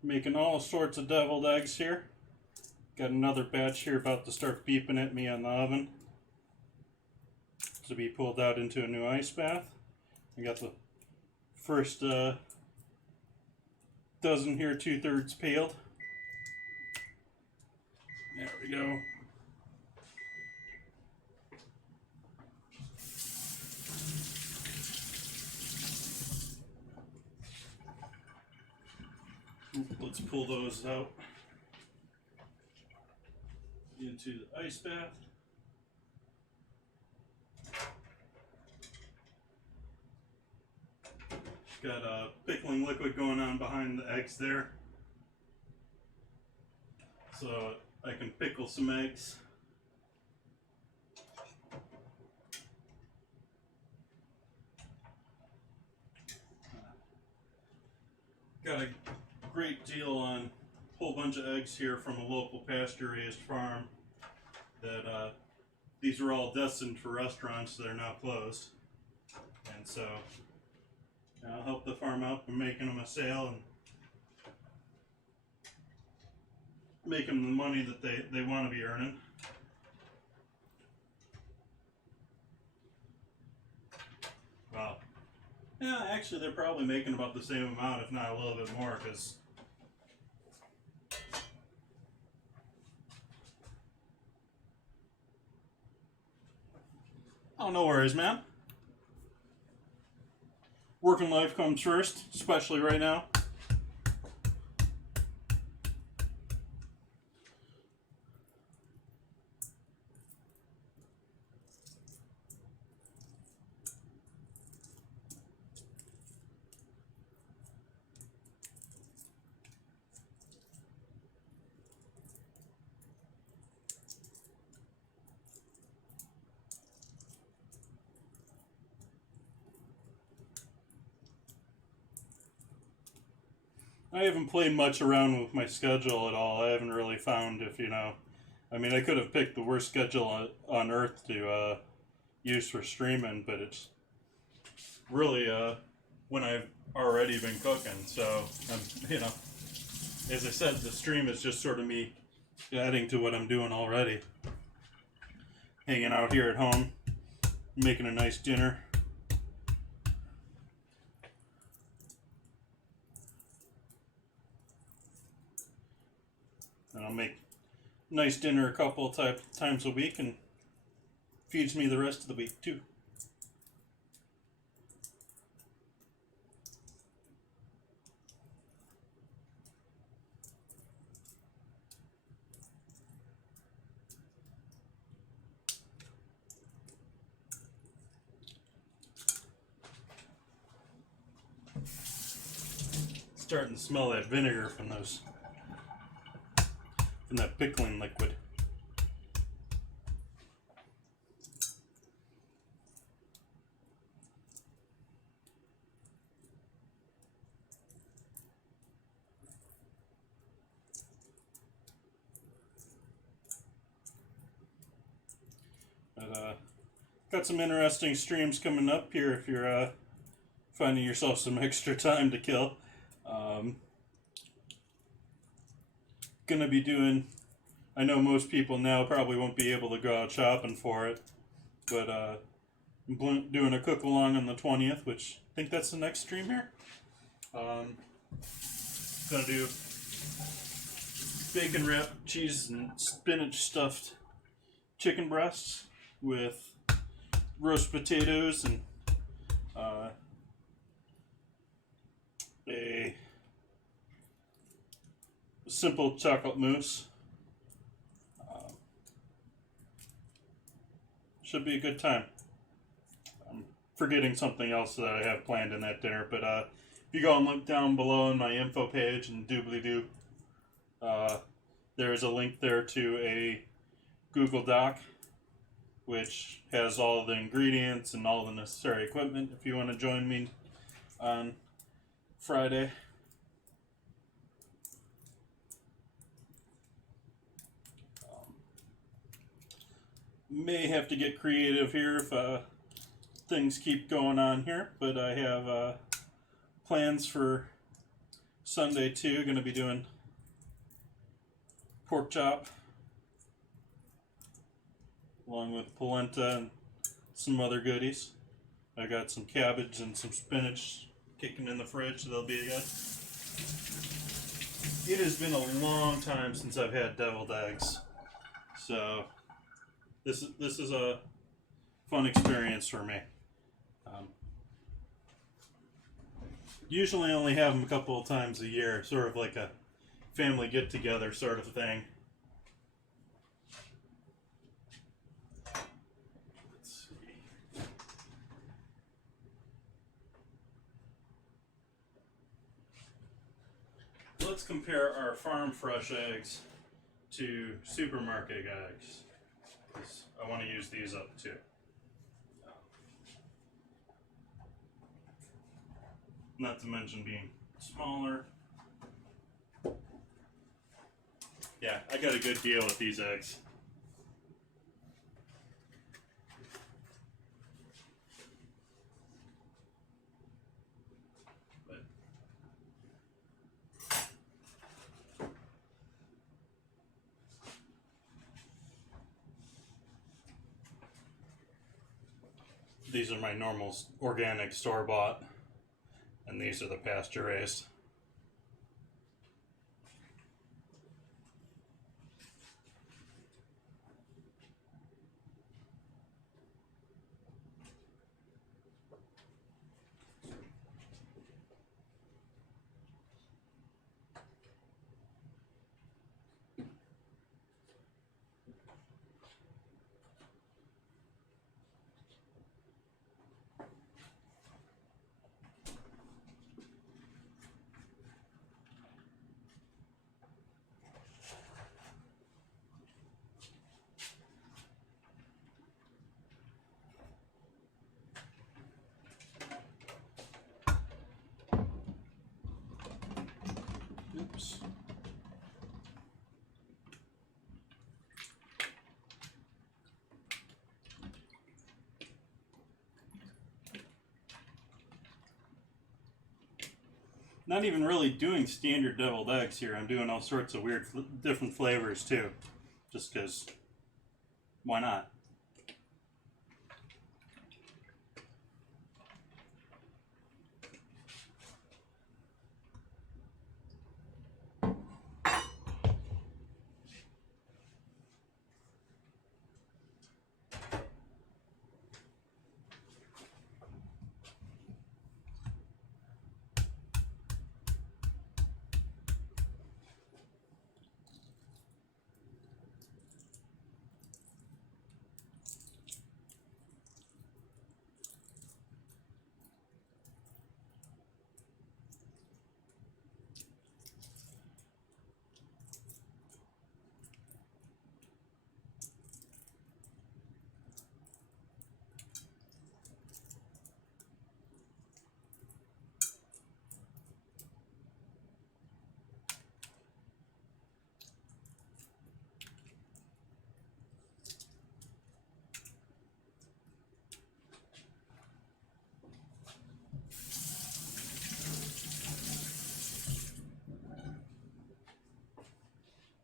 Making all sorts of deviled eggs here. Got another batch here about to start beeping at me on the oven to be pulled out into a new ice bath. I got the first dozen here, 2/3 peeled. There we go. Let's pull those out into the ice bath. Got a pickling liquid going on behind the eggs there, so I can pickle some eggs. Got a great deal on a whole bunch of eggs here from a local pasture-raised farm that these are all destined for restaurants that are now closed, and so I'll help the farm out by making them a sale and making them the money that they want to be earning. Wow. Yeah, actually they're probably making about the same amount, if not a little bit more, because oh, no worries, man. Working life comes first, especially right now. I haven't played much around with my schedule at all. I haven't really found if, I mean, I could have picked the worst schedule on earth to use for streaming, but it's really when I've already been cooking. So, as I said, the stream is just sort of me adding to what I'm doing already. Hanging out here at home, making a nice dinner. And I'll make nice dinner a couple of times a week and feeds me the rest of the week too. Starting to smell that vinegar from that pickling liquid. But, got some interesting streams coming up here if you're finding yourself some extra time to kill. Gonna be doing, I know most people now probably won't be able to go out shopping for it, but I'm doing a cook along on the 20th, which I think that's the next stream here. Gonna do bacon wrapped cheese and spinach stuffed chicken breasts with roast potatoes and a simple chocolate mousse. Should be a good time. I'm forgetting something else that I have planned in that dinner, but if you go and look down below in my info page and doobly-doo, there's a link there to a Google Doc which has all the ingredients and all the necessary equipment if you want to join me on Friday. May have to get creative here if things keep going on here, but I have plans for Sunday too. Going to be doing pork chop along with polenta and some other goodies. I got some cabbage and some spinach kicking in the fridge, so they'll be good. It has been a long time since I've had deviled eggs, so this is a fun experience for me. Usually only have them a couple of times a year, sort of like a family get-together sort of thing. Let's see. Let's compare our farm fresh eggs to supermarket eggs. I want to use these up too. Not to mention being smaller. Yeah, I got a good deal with these eggs. But these are my normal organic store-bought, and these are the pasture-raised. not even really doing standard deviled eggs here. I'm doing all sorts of weird, different flavors too. Just because, why not?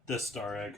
This star egg.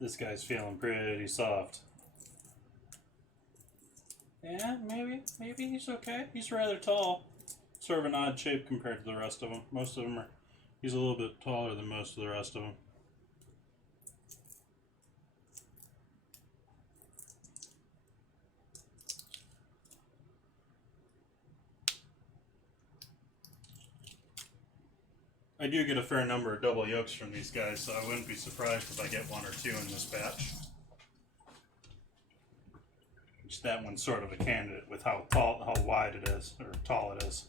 This guy's feeling pretty soft. Yeah, maybe he's okay. He's rather tall. Sort of an odd shape compared to the rest of them. Most of them are, he's a little bit taller than most of the rest of them. I do get a fair number of double yolks from these guys, so I wouldn't be surprised if I get one or two in this batch. Which that one's sort of a candidate with how wide it is, or tall it is.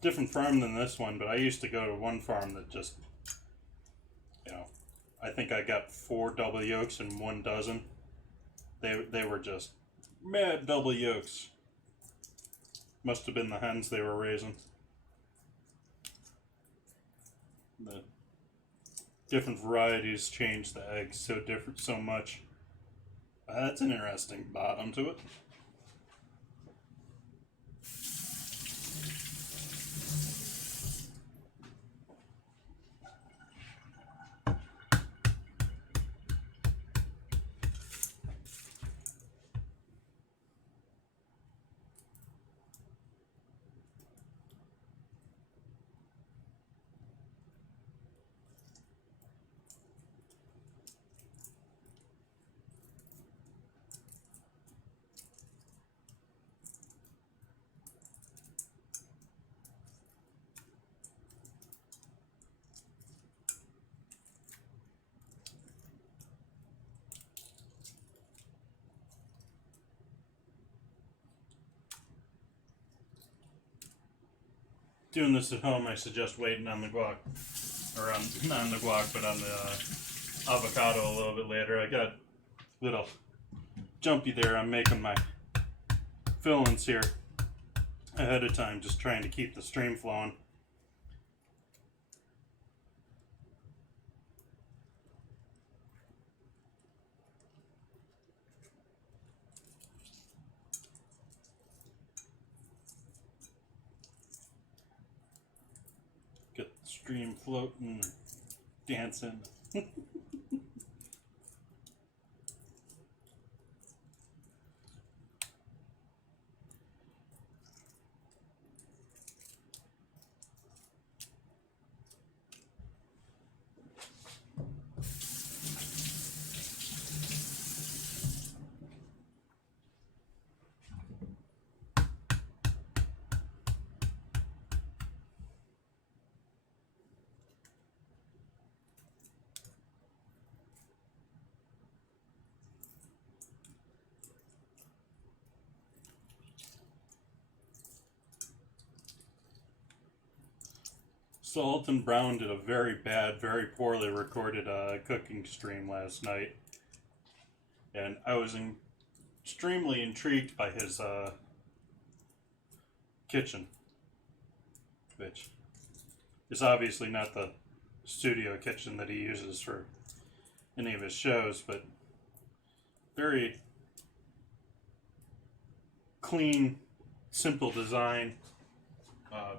Different farm than this one, but I used to go to one farm that just, you know, I think I got 4 double yolks and 1 dozen. They were just mad double yolks. Must have been the hens they were raising. The different varieties change the eggs so much. That's an interesting bottom to it. doing this at home, I suggest waiting on the guac, or on, not on the guac, but on the avocado a little bit later. I got a little jumpy there. I'm making my fillings here ahead of time, just trying to keep the stream flowing. Get the stream floating, dancing. Salt and Brown did a very bad, very poorly recorded cooking stream last night, and I was extremely intrigued by his kitchen, which is obviously not the studio kitchen that he uses for any of his shows, but very clean, simple design,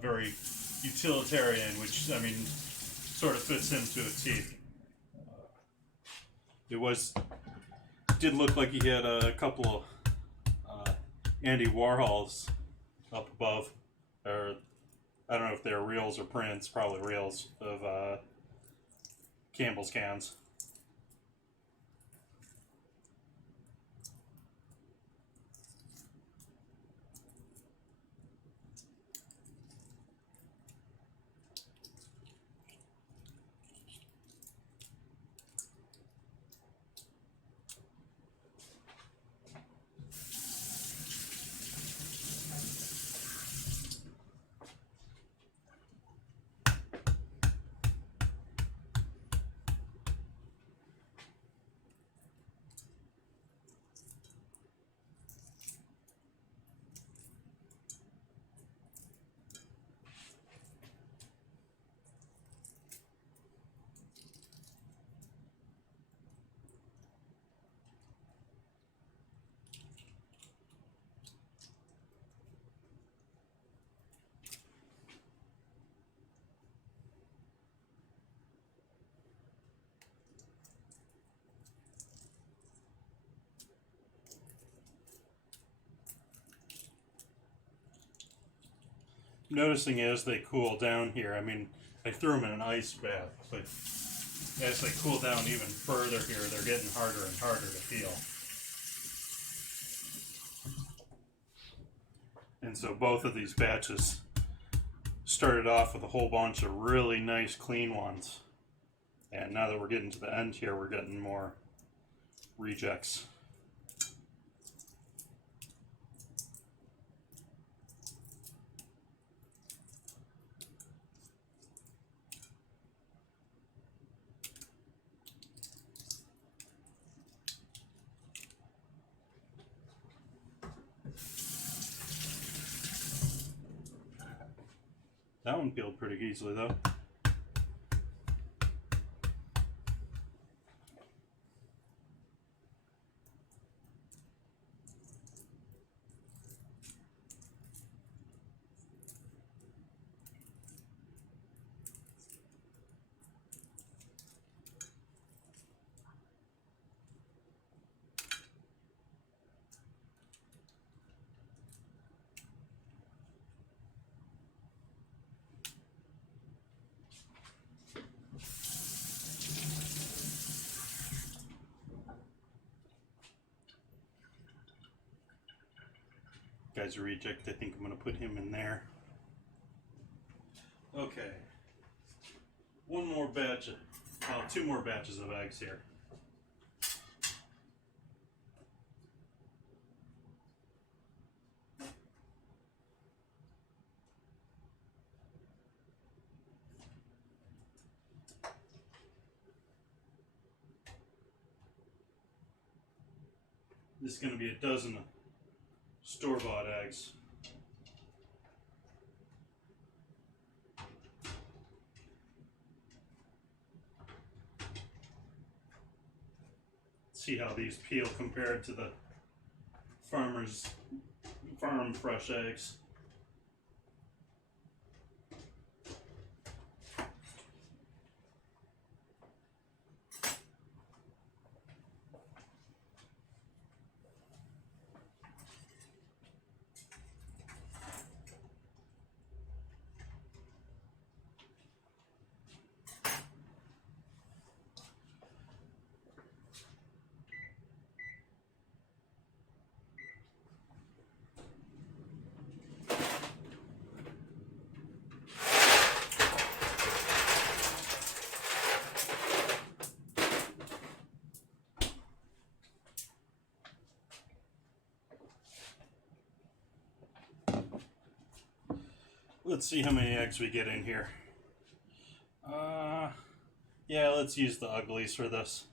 very utilitarian, which, I mean, sort of fits him to a T. Did look like he had a couple of Andy Warhols up above, or I don't know if they're reels or prints, probably reels of Campbell's cans. Noticing as they cool down here, I mean, I threw them in an ice bath, but as they cool down even further here, they're getting harder and harder to peel. And so both of these batches started off with a whole bunch of really nice clean ones. And now that we're getting to the end here, we're getting more rejects. That one peeled pretty easily though. Guy's a reject. I think I'm going to put him in there. Okay. One more batch, two more batches of eggs here. This is going to be a dozen store-bought eggs. See how these peel compared to the farm fresh eggs. Let's see how many eggs we get in here. Yeah, let's use the uglies for this.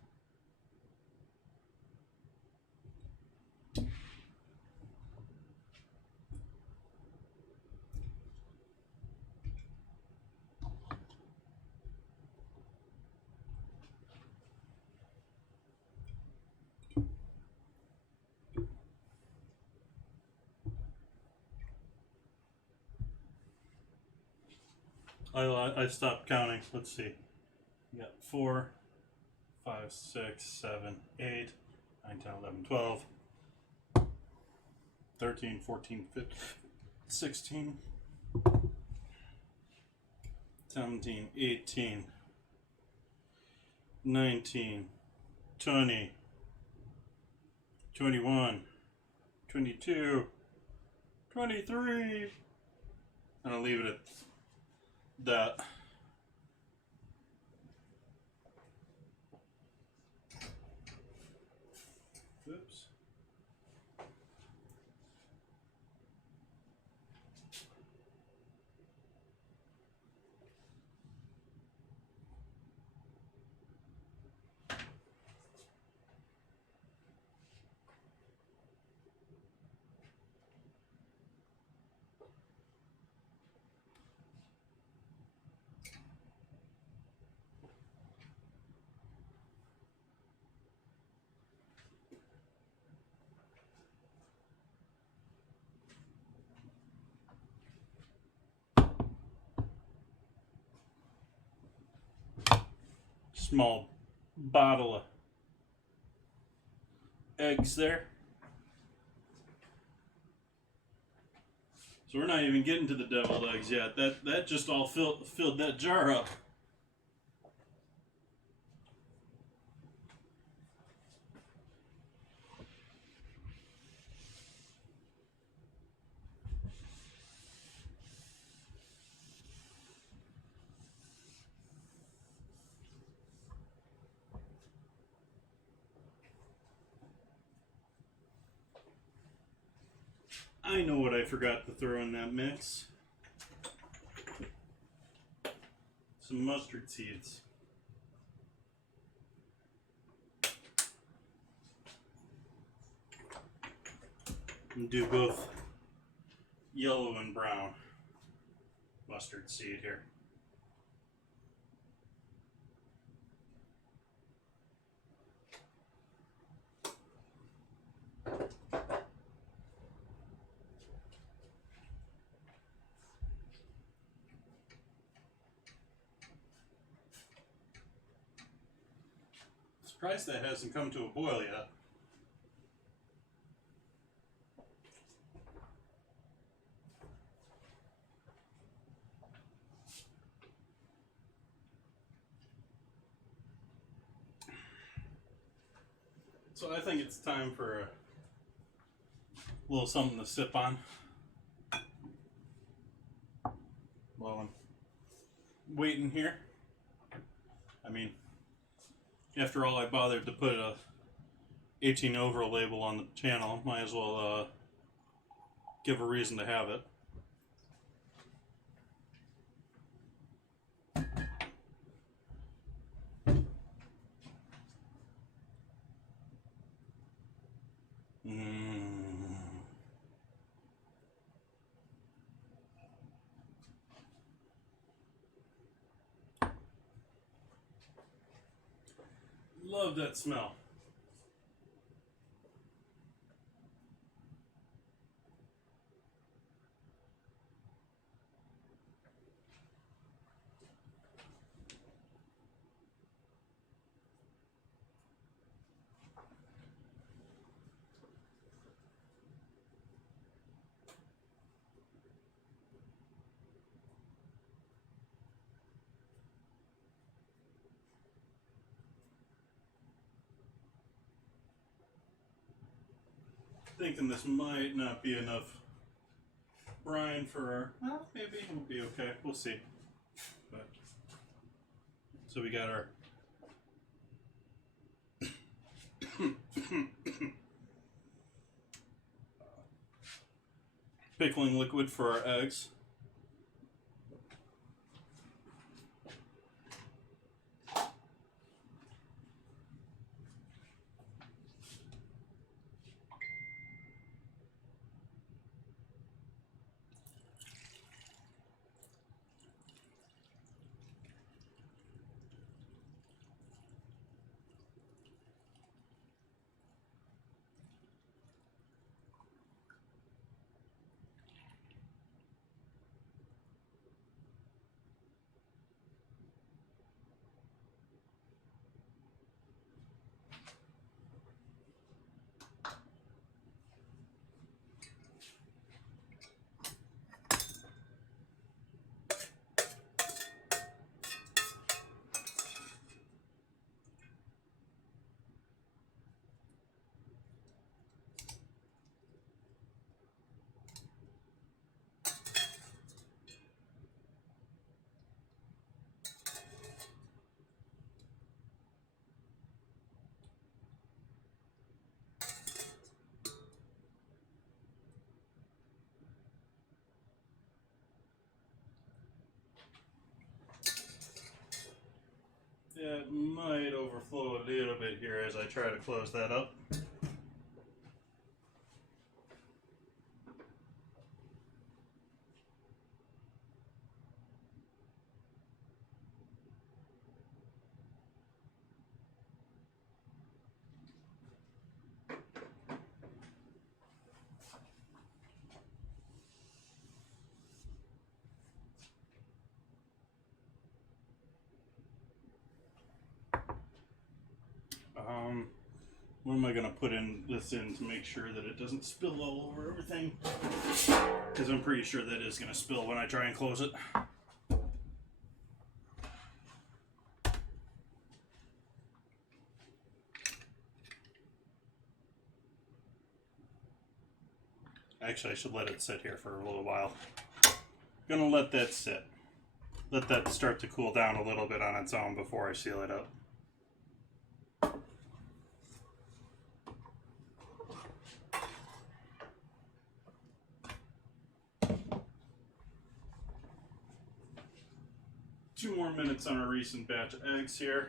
I stopped counting. Let's see. We got 4, 5, 6, 7, 8, 9, 10, 11, 12, 13, 14, 15, 16, 17, 18, 19, 20, 21, 22, 23. And I'll leave it at that. Oops. Small bottle of eggs there. So we're not even getting to the deviled eggs yet. That just all filled that jar up. I know what I forgot to throw in that mix. Some mustard seeds. And do both yellow and brown mustard seed here. Surprised that hasn't come to a boil yet. So I think it's time for a little something to sip on. While I'm waiting here. I mean, after all, I bothered to put a 18 over label on the channel. Might as well give a reason to have it. Love that smell. Thinking this might not be enough brine for our, well, maybe it'll be okay. We'll see. But, so we got our pickling liquid for our eggs. It might overflow a little bit here as I try to close that up. What am I going to put this in to make sure that it doesn't spill all over everything? Because I'm pretty sure that is going to spill when I try and close it. Actually, I should let it sit here for a little while. I'm going to let that sit. Let that start to cool down a little bit on its own before I seal it up. Two more minutes on our recent batch of eggs here.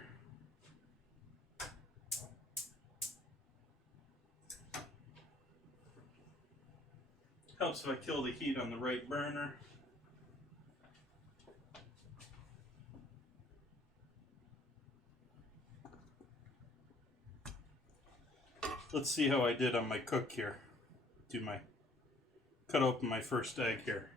Helps if I kill the heat on the right burner. Let's see how I did on my cook here. Cut open my first egg here.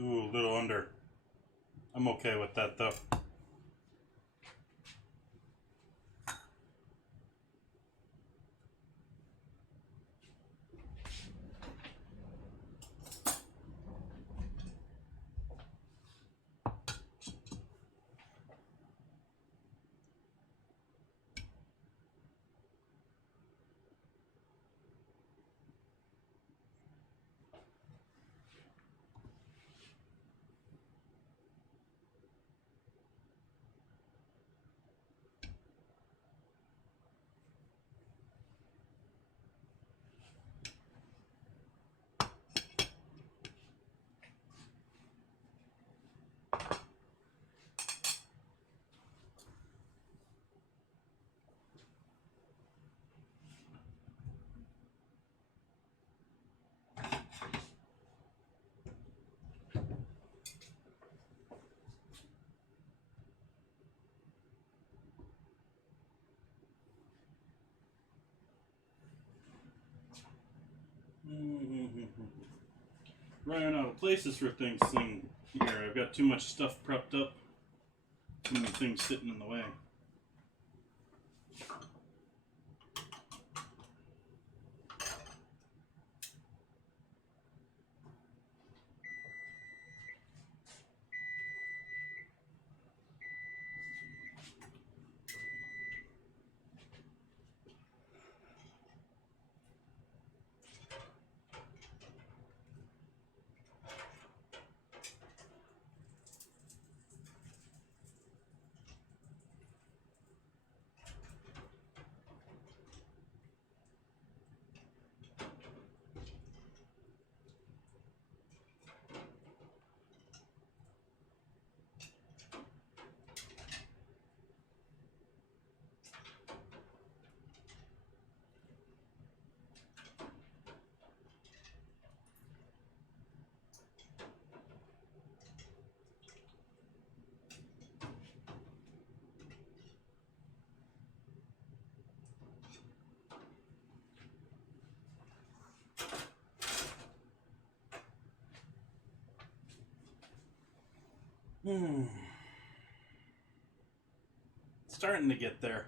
Ooh, a little under. I'm okay with that though. Running out of places for things here. I've got too much stuff prepped up. Too many things sitting in the way. Starting to get there.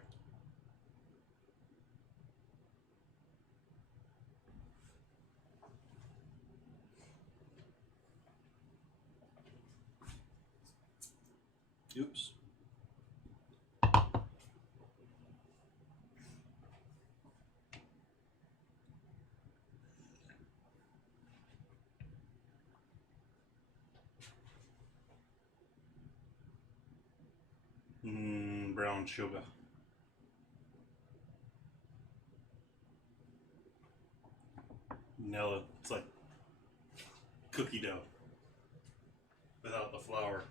Oops. Brown sugar. Vanilla. It's like cookie dough without the flour.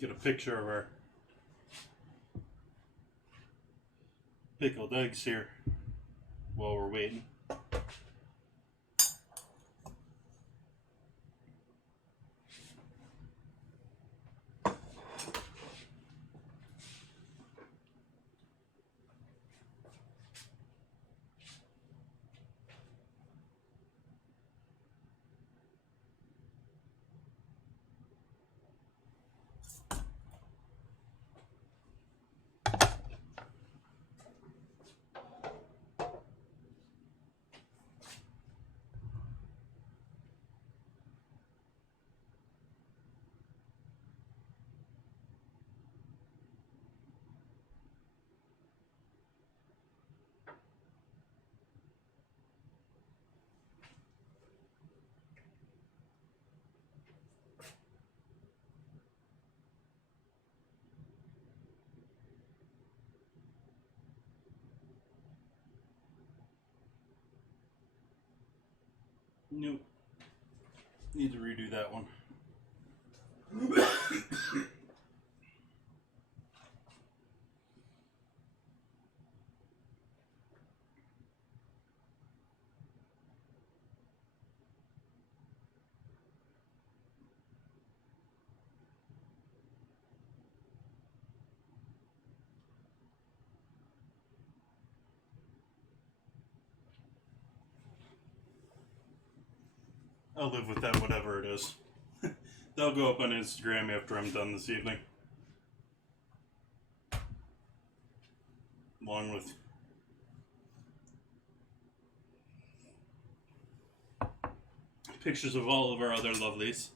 Get a picture of our pickled eggs here while we're waiting. Nope. Need to redo that one. I'll live with that, whatever it is. They'll go up on Instagram after I'm done this evening. Along with pictures of all of our other lovelies.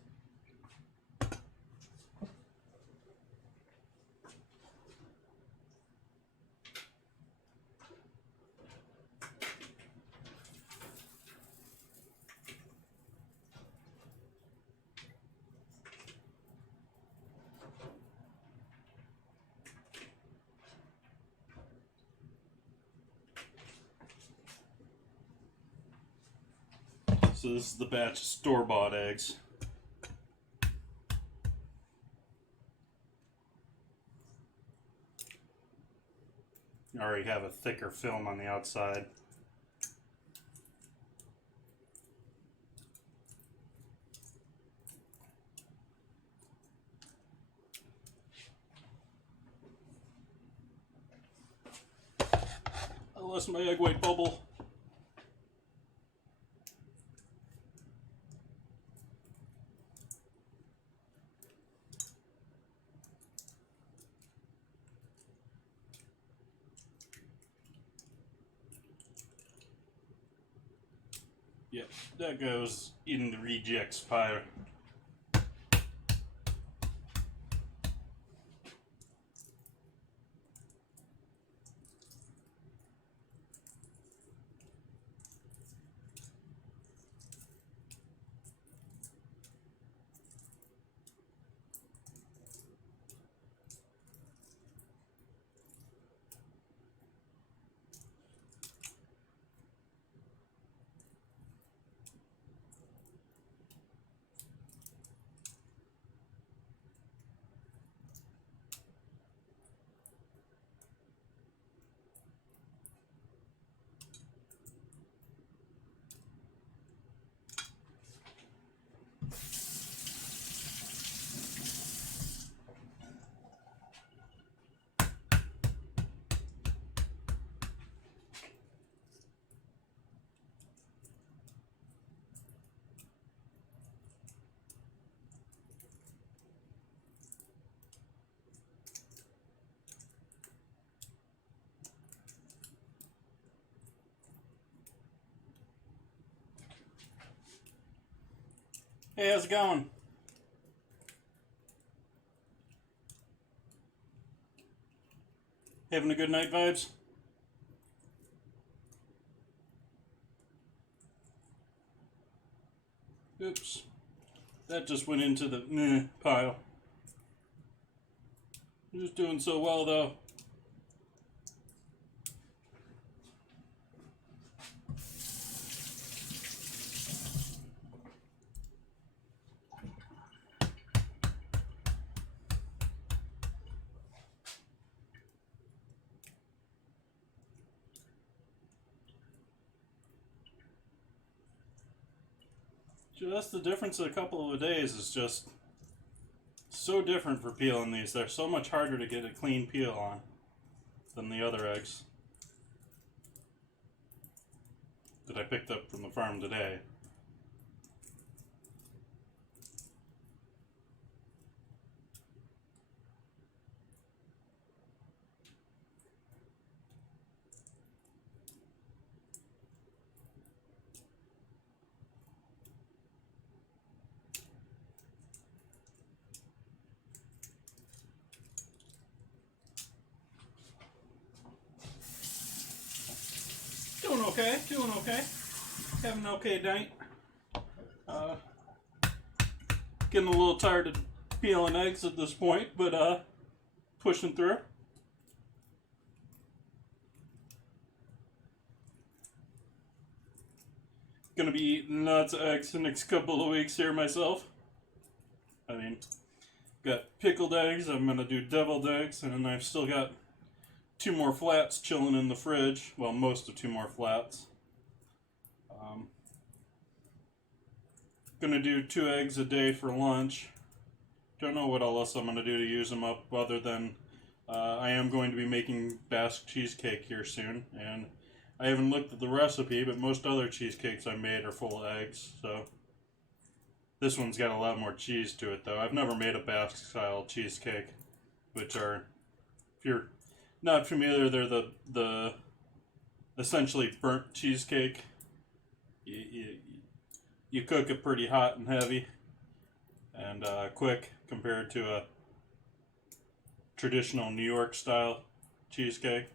So this is the batch of store-bought eggs. I already have a thicker film on the outside. Lost my egg white bubble. Yep, that goes in the rejects pile. Hey, how's it going? Having a good night vibes? Oops. That just went into the meh pile. You're just doing so well though. Just the difference of a couple of days is just so different for peeling these. They're so much harder to get a clean peel on than the other eggs that I picked up from the farm today. Doing okay. Having an okay night. Getting a little tired of peeling eggs at this point, but pushing through. Gonna be eating lots of eggs the next couple of weeks here myself. I mean, got pickled eggs, I'm gonna do deviled eggs, and then I've still got 2 more flats chilling in the fridge. Well, most of 2 more flats. Gonna do 2 eggs a day for lunch. Don't know what else I'm gonna do to use them up other than I am going to be making Basque cheesecake here soon, and I haven't looked at the recipe, but most other cheesecakes I made are full of eggs, so this one's got a lot more cheese to it though. I've never made a Basque style cheesecake, which are, if you're not familiar, they're the essentially burnt cheesecake. You cook it pretty hot and heavy and quick compared to a traditional New York style cheesecake.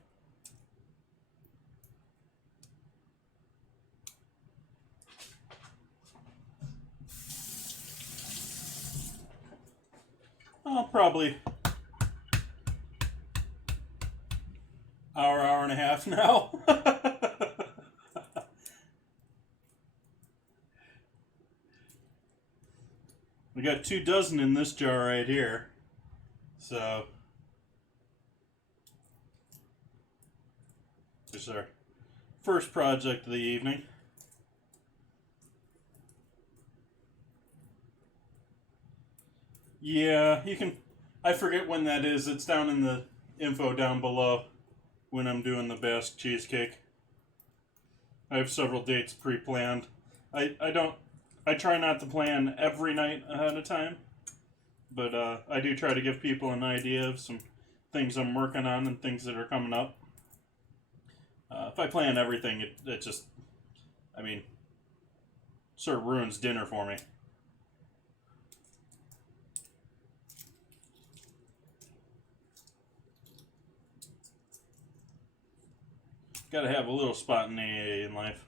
Oh, probably hour and a half now. We got 2 dozen in this jar right here. So this is our first project of the evening. Yeah, you can, I forget when that is. It's down in the info down below when I'm doing the Basque cheesecake. I have several dates pre-planned. I try not to plan every night ahead of time, but I do try to give people an idea of some things I'm working on and things that are coming up. If I plan everything, it just, I mean, sort of ruins dinner for me. Gotta have a little spontaneity in life.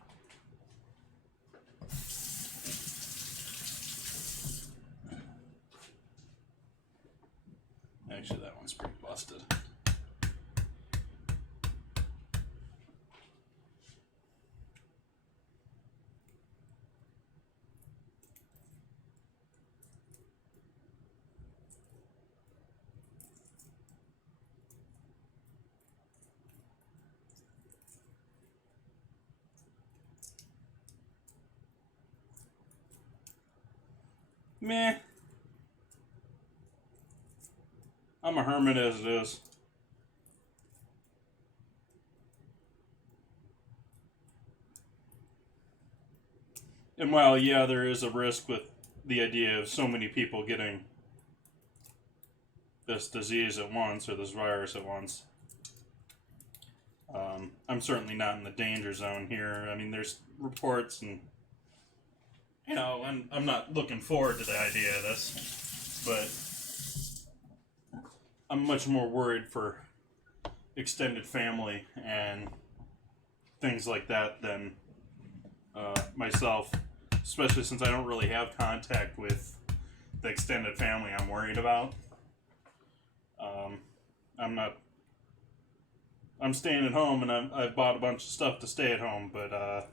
Actually, that one's pretty busted. Meh. I'm a hermit as it is. And while, yeah, there is a risk with the idea of so many people getting this disease at once, or this virus at once, I'm certainly not in the danger zone here. I mean, there's reports and, you know, I'm not looking forward to the idea of this, but I'm much more worried for extended family and things like that than myself, especially since I don't really have contact with the extended family I'm worried about. I'm staying at home, and I've bought a bunch of stuff to stay at home, but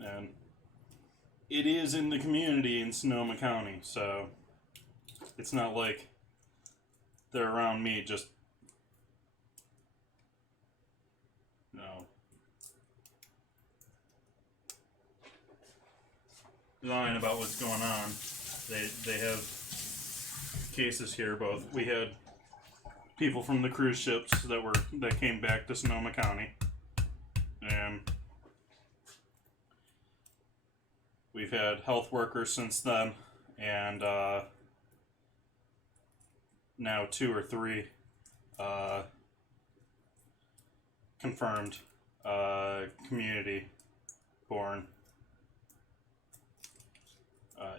and it is in the community in Sonoma County, so it's not like they're around me just, you know, lying about what's going on. They have cases here. Both we had people from the cruise ships that came back to Sonoma County, and we've had health workers since then, and now 2 or 3 confirmed community-borne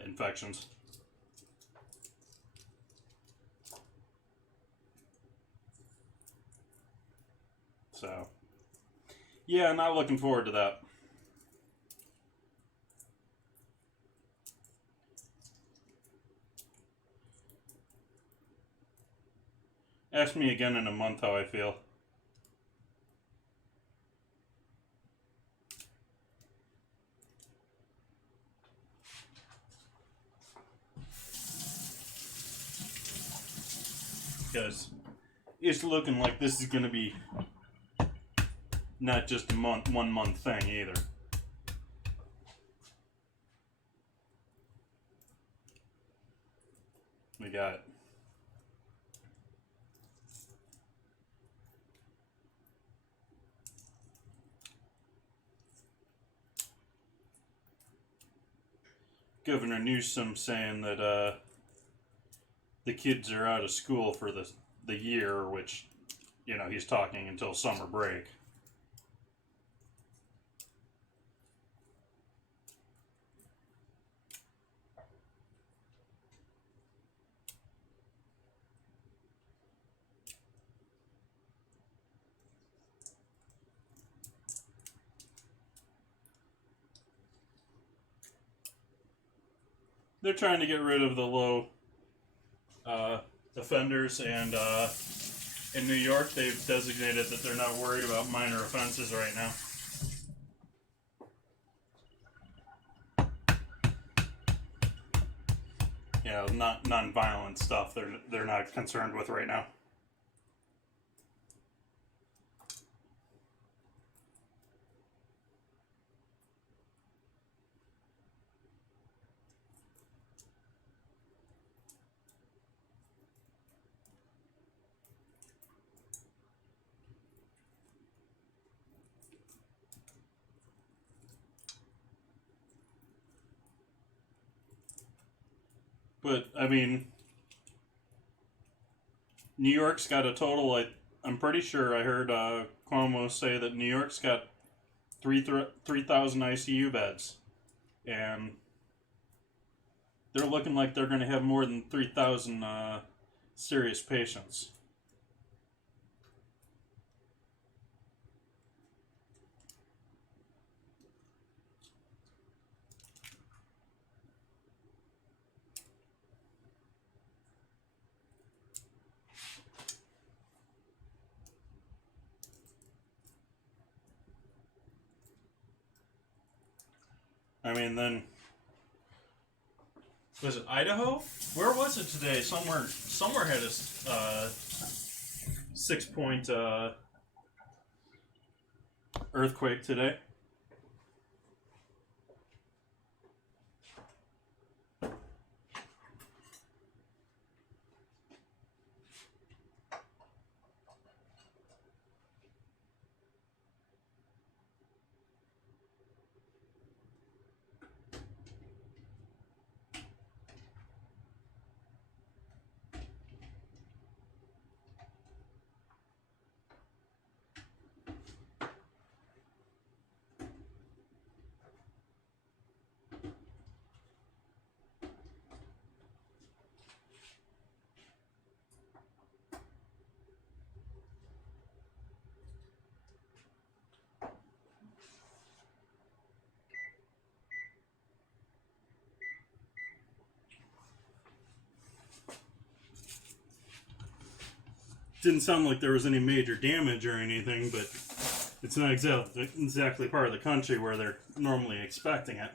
infections. So, yeah, not looking forward to that. Ask me again in a month how I feel. Because it's looking like this is going to be not just a 1 month thing either. We got Governor Newsom saying that the kids are out of school for the year, which, you know, he's talking until summer break. They're trying to get rid of the low offenders, and in New York, they've designated that they're not worried about minor offenses right now. not non-violent stuff. They're not concerned with right now. But I mean, New York's got a total. I'm pretty sure I heard Cuomo say that New York's got 3,000 ICU beds, and they're looking like they're going to have more than 3,000 serious patients. I mean, then was it Idaho? Where was it today? Somewhere had a 6-point earthquake today. Didn't sound like there was any major damage or anything, but it's not exactly part of the country where they're normally expecting it.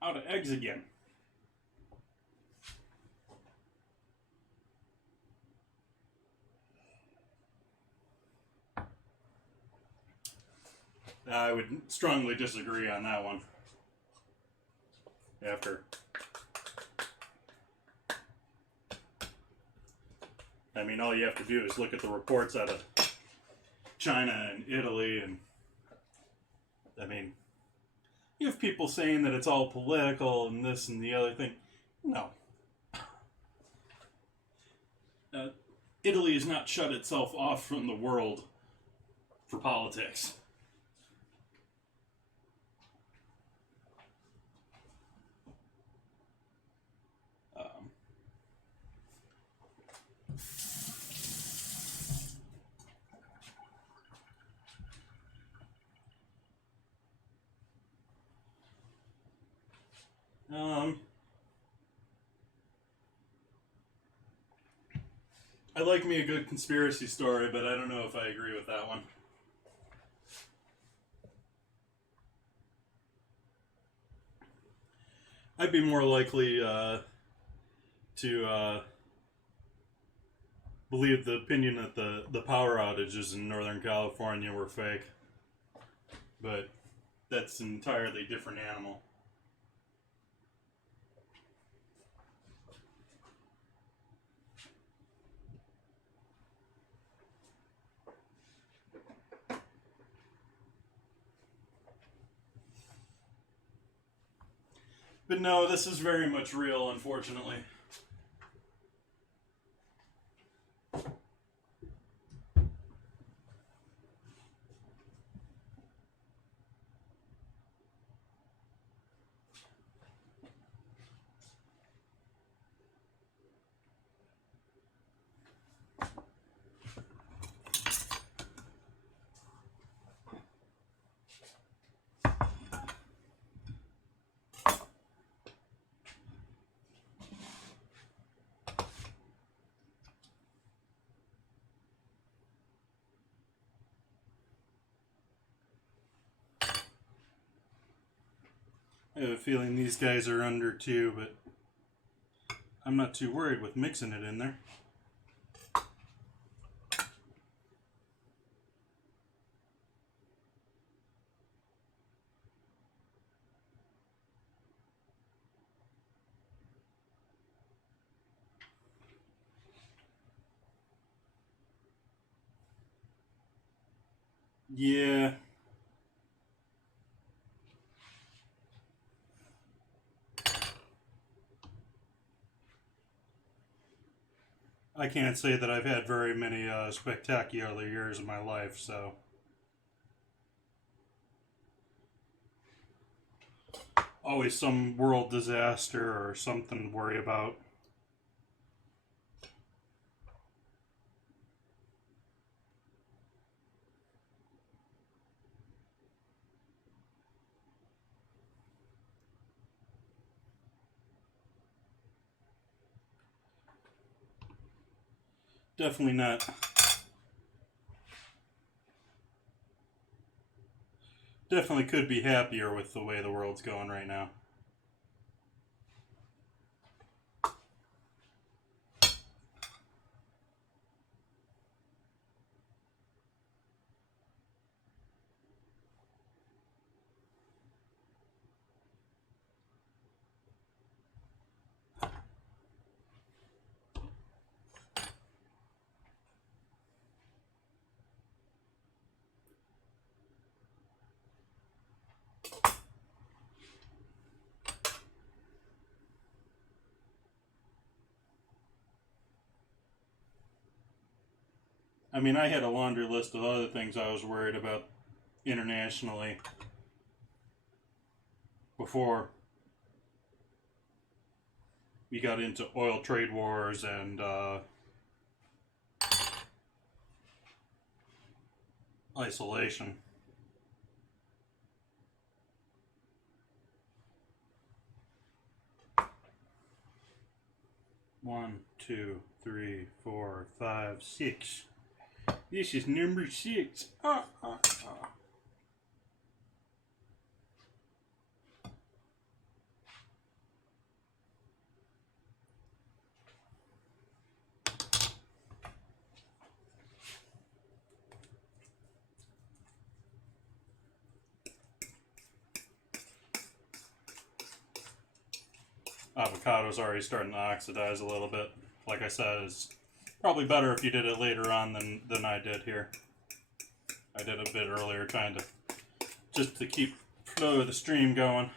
Out of eggs again. I would strongly disagree on that one. I mean, all you have to do is look at the reports out of China and Italy, and I mean, you have people saying that it's all political and this and the other thing. No. Italy has not shut itself off from the world for politics. I like me a good conspiracy story, but I don't know if I agree with that one. I'd be more likely to believe the opinion that the power outages in Northern California were fake. But that's an entirely different animal. But no, this is very much real, unfortunately. I have a feeling these guys are under too, but I'm not too worried with mixing it in there. Yeah. I can't say that I've had very many spectacular years of my life, so always some world disaster or something to worry about. Definitely not. Definitely could be happier with the way the world's going right now. I mean, I had a laundry list of other things I was worried about internationally before we got into oil trade wars and isolation. One, two, three, four, five, six. This is number 6. Avocado's already starting to oxidize a little bit. Like I said, it's probably better if you did it later on than I did here. I did a bit earlier trying to just to keep flow of the stream going.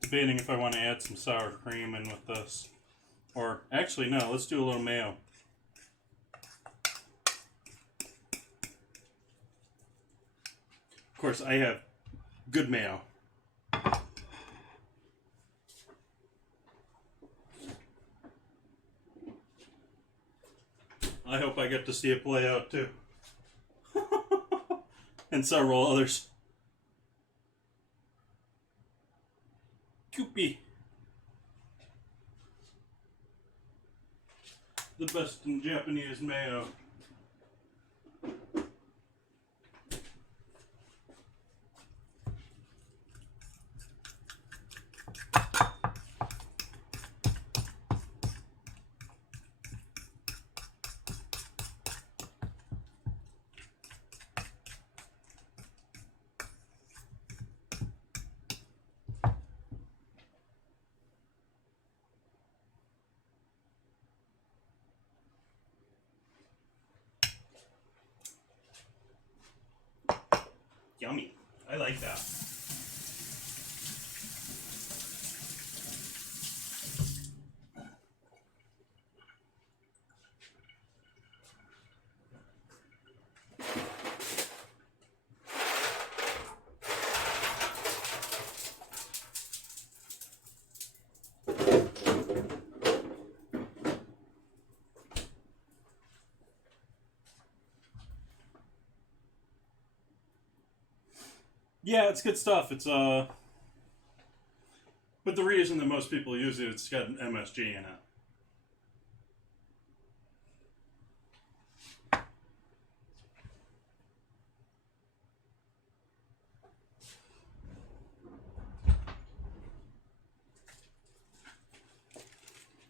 Debating if I want to add some sour cream in with this. Or, actually, no, let's do a little mayo. Of course, I have good mayo. I hope I get to see it play out, too. And several others. Koopy. The best in Japanese mayo. Yummy. I like that. Yeah, it's good stuff. It's but the reason that most people use it, it's got an MSG in it.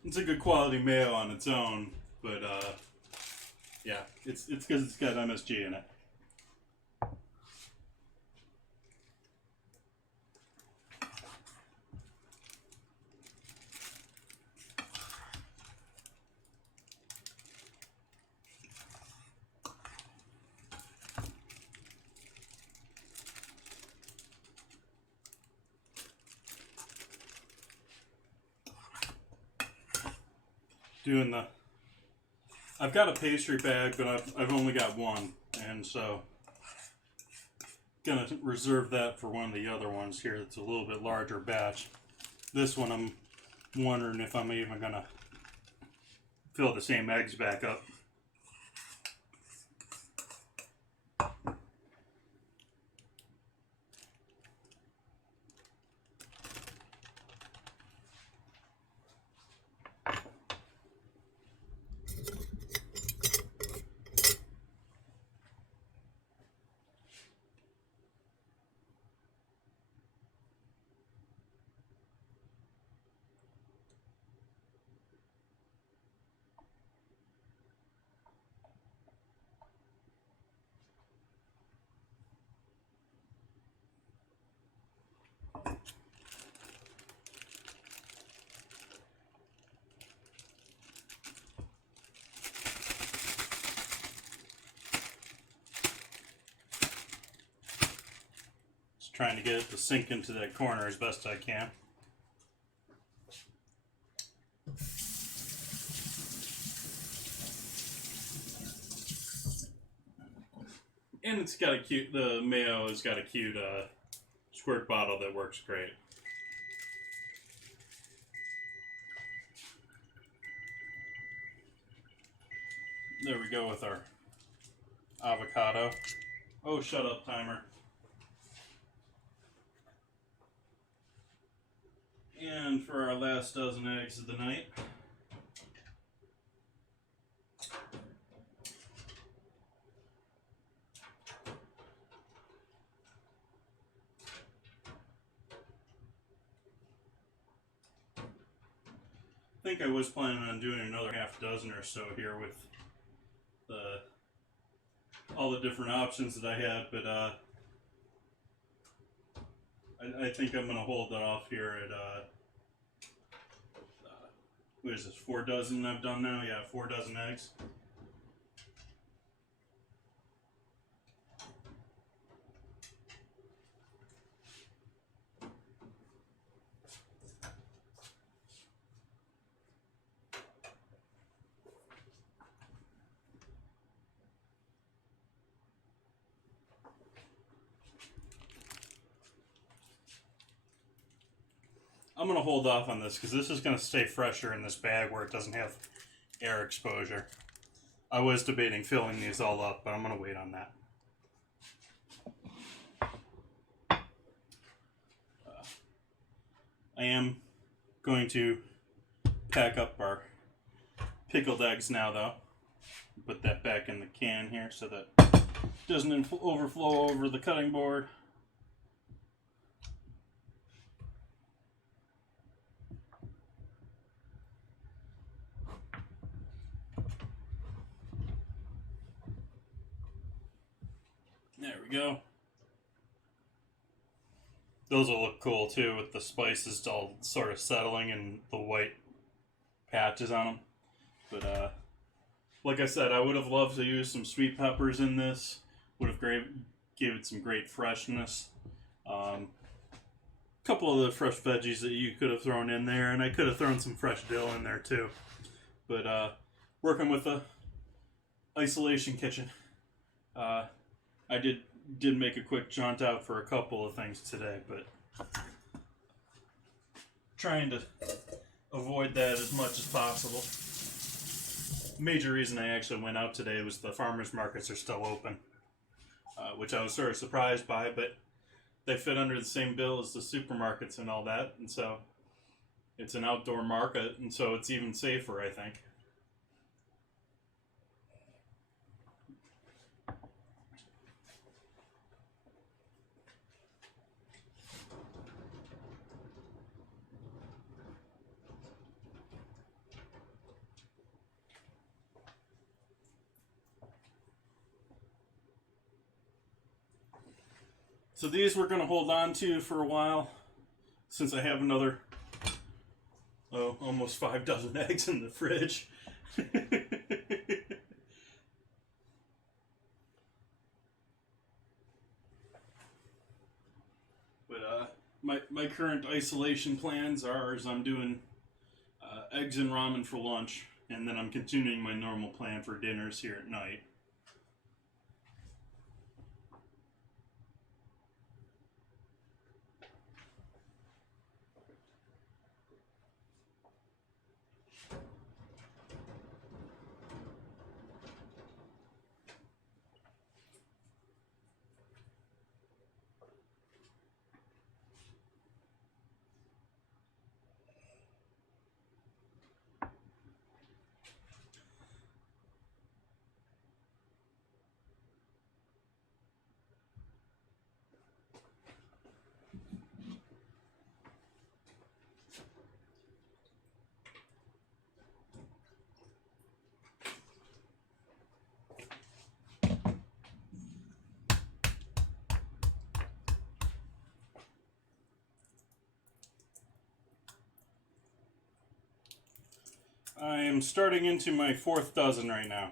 It's a good quality mayo on its own, but yeah, it's because it's got MSG in it. Doing the, I've got a pastry bag, but I've only got one, and so gonna reserve that for one of the other ones here. That's a little bit larger batch. This one, I'm wondering if I'm even gonna fill the same eggs back up. Trying to get it to sink into that corner as best I can. And it's got a cute, the mayo has got a cute squirt bottle that works great. There we go with our avocado. Oh, shut up, timer. And for our last dozen eggs of the night, I think I was planning on doing another half dozen or so here with all the different options that I had, but I think I'm going to hold that off here at what is this, 4 dozen I've done now? Yeah, 4 dozen eggs. I'm going to hold off on this because this is going to stay fresher in this bag where it doesn't have air exposure. I was debating filling these all up, but I'm going to wait on that. I am going to pack up our pickled eggs now, though. Put that back in the can here so that it doesn't overflow over the cutting board. There we go. Those will look cool too with the spices all sort of settling and the white patches on them. But like I said, I would have loved to use some sweet peppers in this. Would have gave it some great freshness. Couple of the fresh veggies that you could have thrown in there, and I could have thrown some fresh dill in there too. But working with the isolation kitchen, I did make a quick jaunt out for a couple of things today, but trying to avoid that as much as possible. Major reason I actually went out today was the farmers markets are still open, which I was sort of surprised by, but they fit under the same bill as the supermarkets and all that, and so it's an outdoor market, and so it's even safer, I think. So these we're going to hold on to for a while, since I have another, almost 5 dozen eggs in the fridge. But my current isolation plans are I'm doing eggs and ramen for lunch, and then I'm continuing my normal plan for dinners here at night. I am starting into my 4th dozen right now.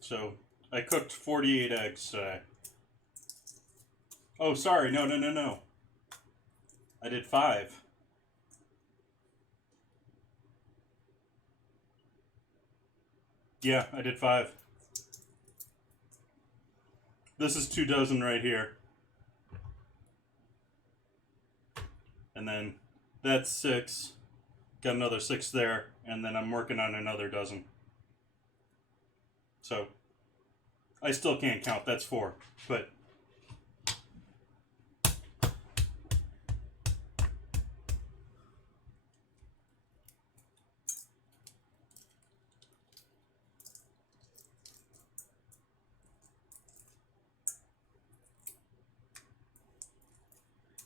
So, I cooked 48 eggs today. Oh, sorry, no. I did 5. Yeah, I did 5. This is 2 dozen right here. And then that's 6. Got another 6 there, and then I'm working on another dozen. So I still can't count. That's 4, but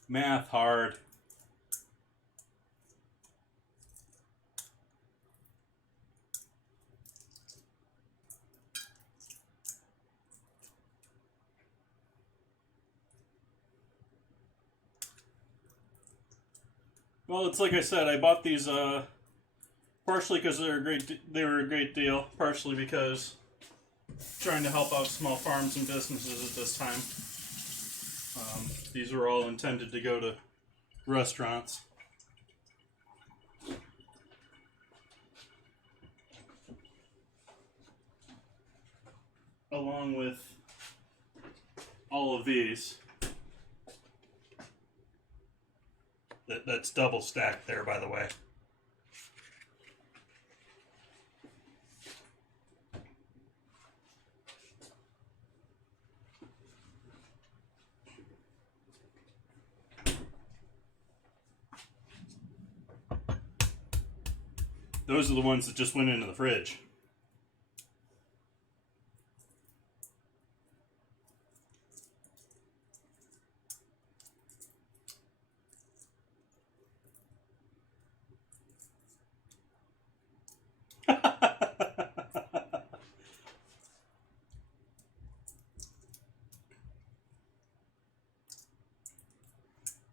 math hard. Well, it's like I said, I bought these partially because they were a great deal, partially because trying to help out small farms and businesses at this time. These were all intended to go to restaurants. Along with all of these. That's double stacked there, by the way. Those are the ones that just went into the fridge.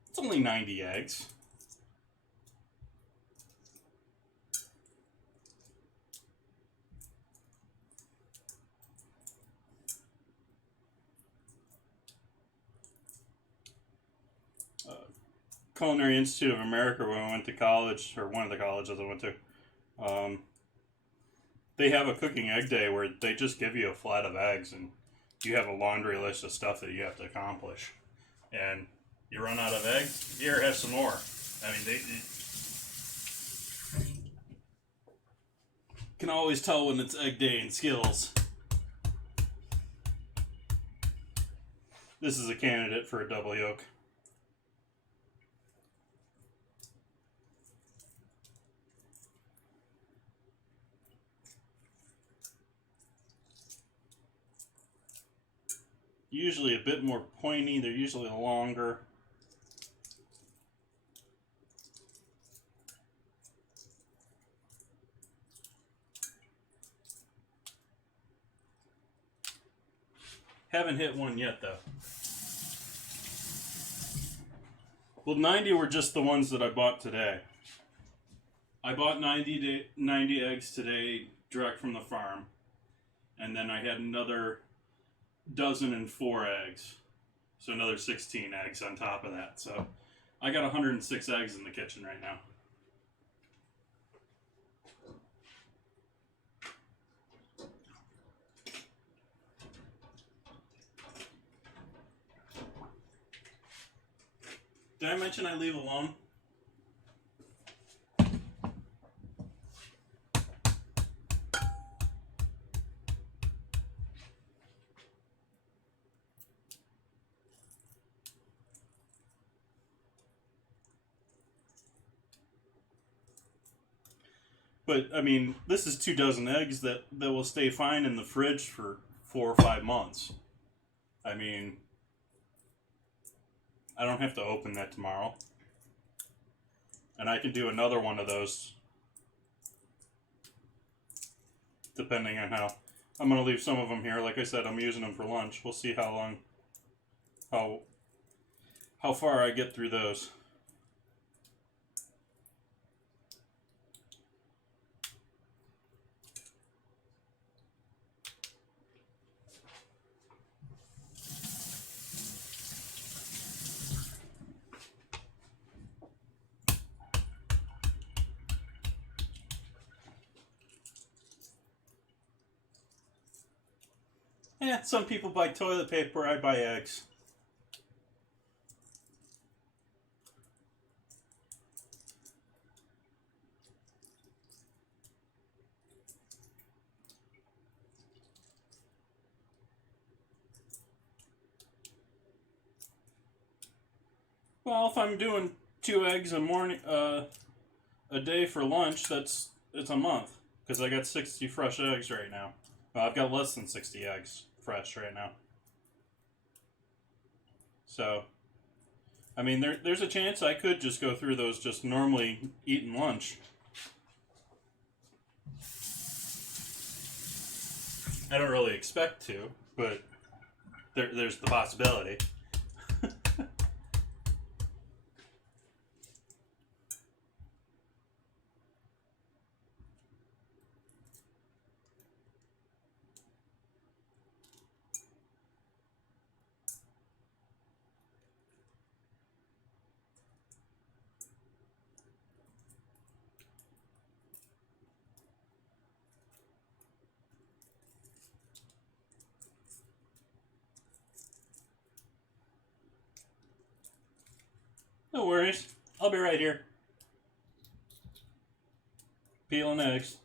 It's only 90 eggs. Culinary Institute of America when I went to college, or one of the colleges I went to. Um, they have a cooking egg day where they just give you a flat of eggs and you have a laundry list of stuff that you have to accomplish. And you run out of eggs, here, have some more. I mean, they can always tell when it's egg day in skills. This is a candidate for a double yolk. Usually a bit more pointy, they're usually longer. Haven't hit one yet, though. Well, 90 were just the ones that I bought today. I bought 90 eggs today direct from the farm. And then I had another dozen and 4 eggs. So another 16 eggs on top of that. So I got 106 eggs in the kitchen right now. Did I mention I leave alone? But, I mean, this is 2 dozen eggs that will stay fine in the fridge for 4 or 5 months. I mean, I don't have to open that tomorrow. And I can do another one of those. Depending on how. I'm going to leave some of them here. Like I said, I'm using them for lunch. We'll see how long, how far I get through those. Yeah, some people buy toilet paper, I buy eggs. Well, if I'm doing 2 eggs a day for lunch, it's a month. Because I got 60 fresh eggs right now. Well, I've got less than 60 eggs fresh right now. So, I mean, there's a chance I could just go through those just normally eating lunch. I don't really expect to, but there's the possibility. No worries. I'll be right here. Peeling eggs.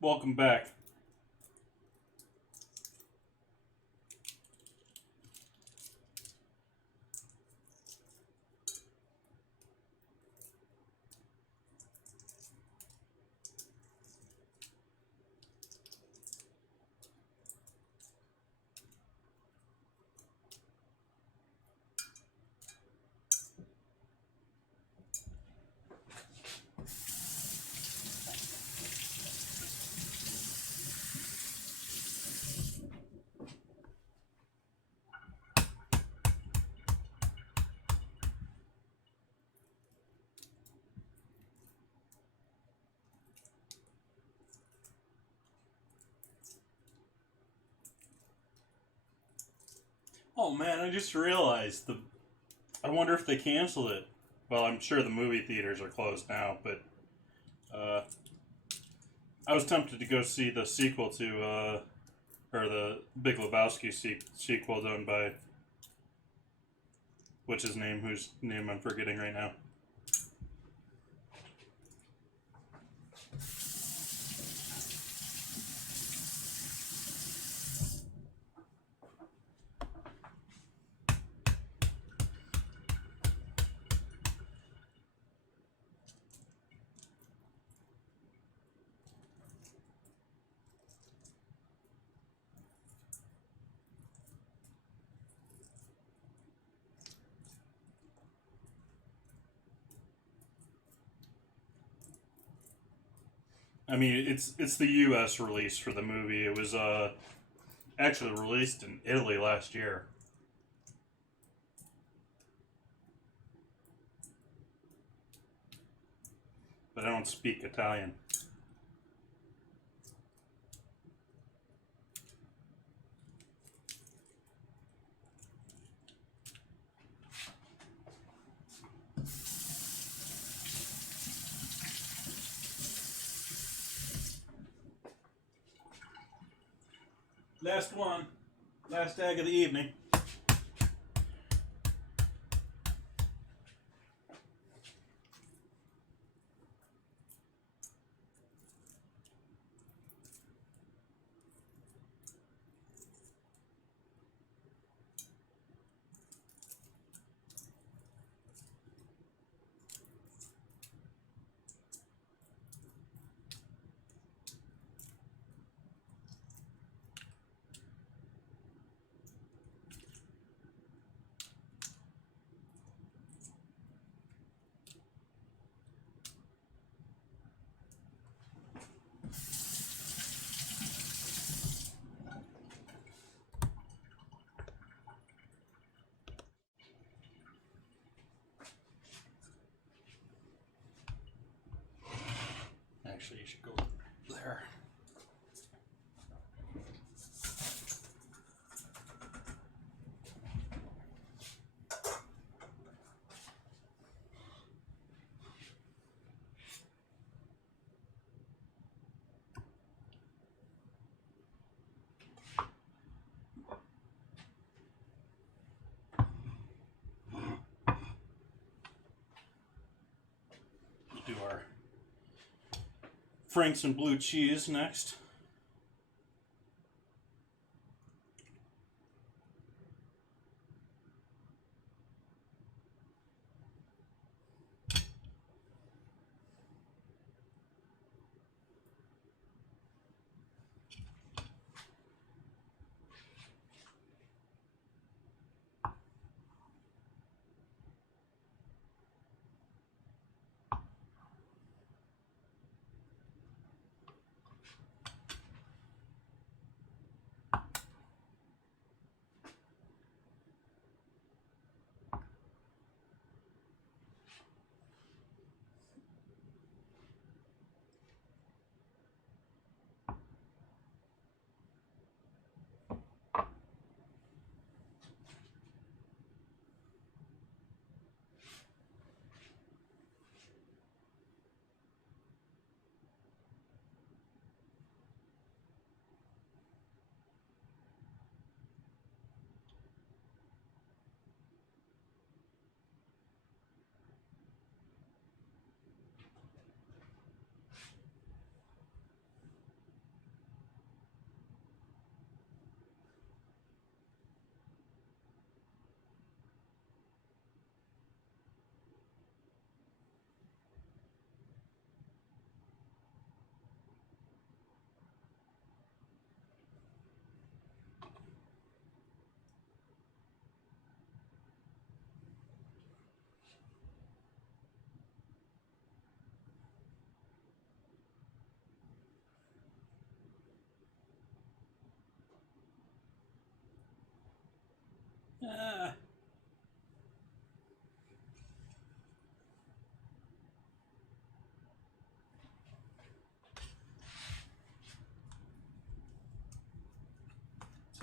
Welcome back. Oh man, I just realized I wonder if they canceled it. Well, I'm sure the movie theaters are closed now, but uh, I was tempted to go see the sequel to, or the Big Lebowski sequel done by, what's his name? Whose name I'm forgetting right now. I mean, it's the U.S. release for the movie. It was actually released in Italy last year. But I don't speak Italian. Last one. Last egg of the evening. Actually, you should go there. Do our Franks and blue cheese next.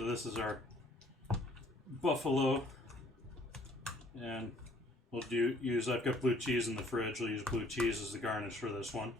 So this is our buffalo, and we'll use, I've got blue cheese in the fridge. We'll use blue cheese as the garnish for this one.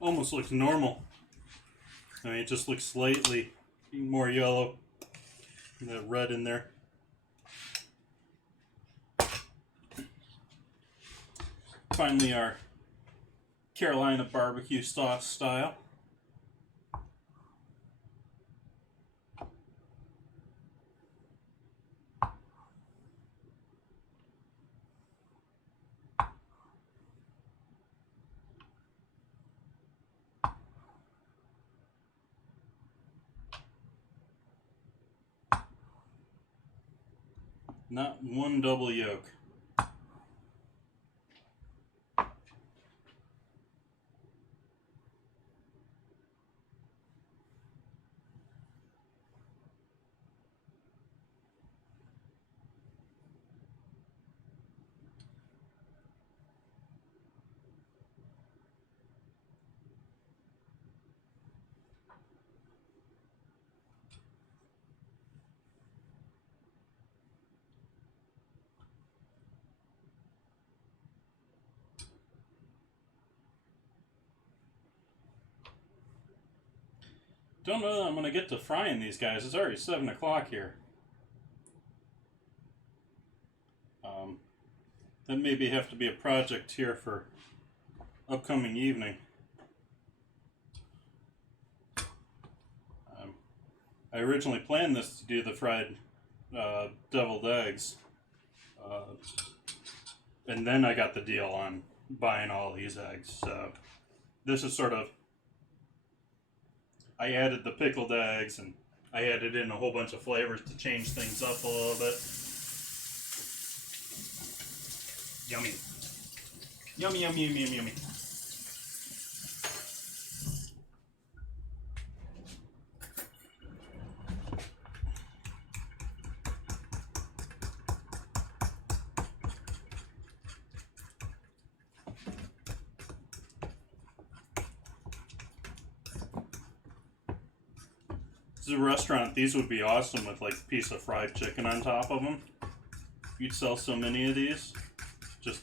Almost looks normal. I mean, it just looks slightly more yellow. That red in there. Finally, our Carolina barbecue sauce style. Not one double yolk. Don't know that I'm going to get to frying these guys. It's already 7 o'clock here. That maybe have to be a project here for upcoming evening. I originally planned this to do the fried deviled eggs. And then I got the deal on buying all these eggs. So this is sort of, I added the pickled eggs and I added in a whole bunch of flavors to change things up a little bit. Yummy. Yummy, yummy, yummy, yummy, yummy. This is a restaurant. These would be awesome with like a piece of fried chicken on top of them. You'd sell so many of these. Just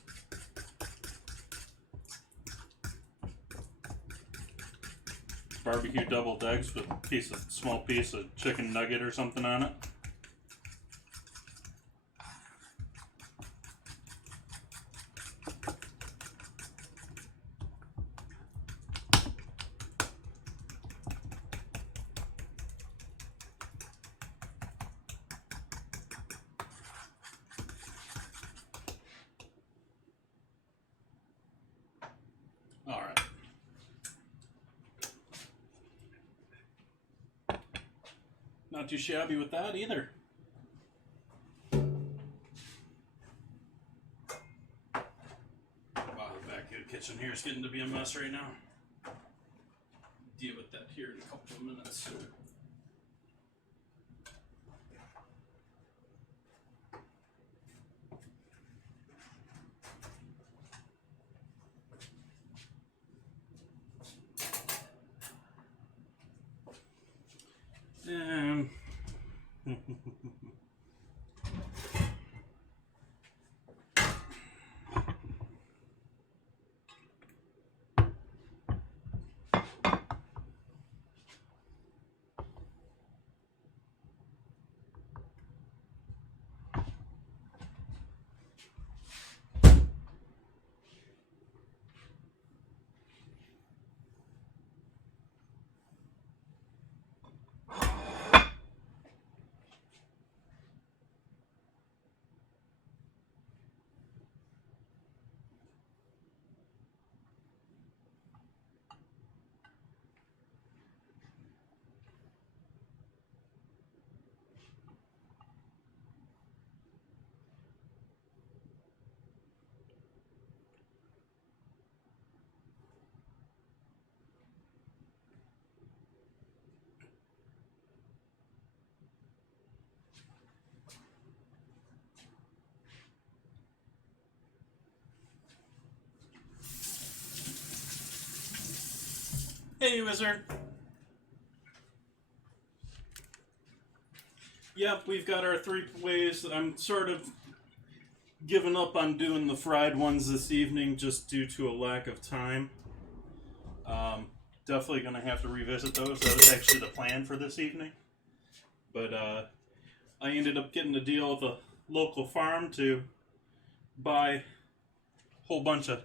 barbecue deviled eggs with a small piece of chicken nugget or something on it. All right. Not too shabby with that either. Wow, the back of the kitchen here is getting to be a mess right now. Deal with that here in a couple of minutes. Hey, Wizard. Yep, we've got our 3 ways. I'm sort of giving up on doing the fried ones this evening just due to a lack of time. Definitely going to have to revisit those. That was actually the plan for this evening. But I ended up getting a deal with a local farm to buy a whole bunch of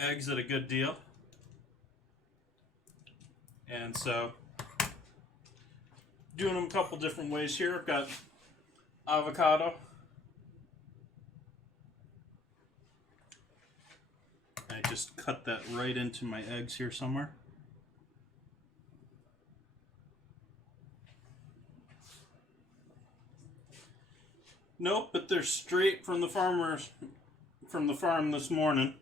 eggs at a good deal. And so, doing them a couple different ways here. I've got avocado. I just cut that right into my eggs here somewhere. Nope, but they're straight from the farm this morning.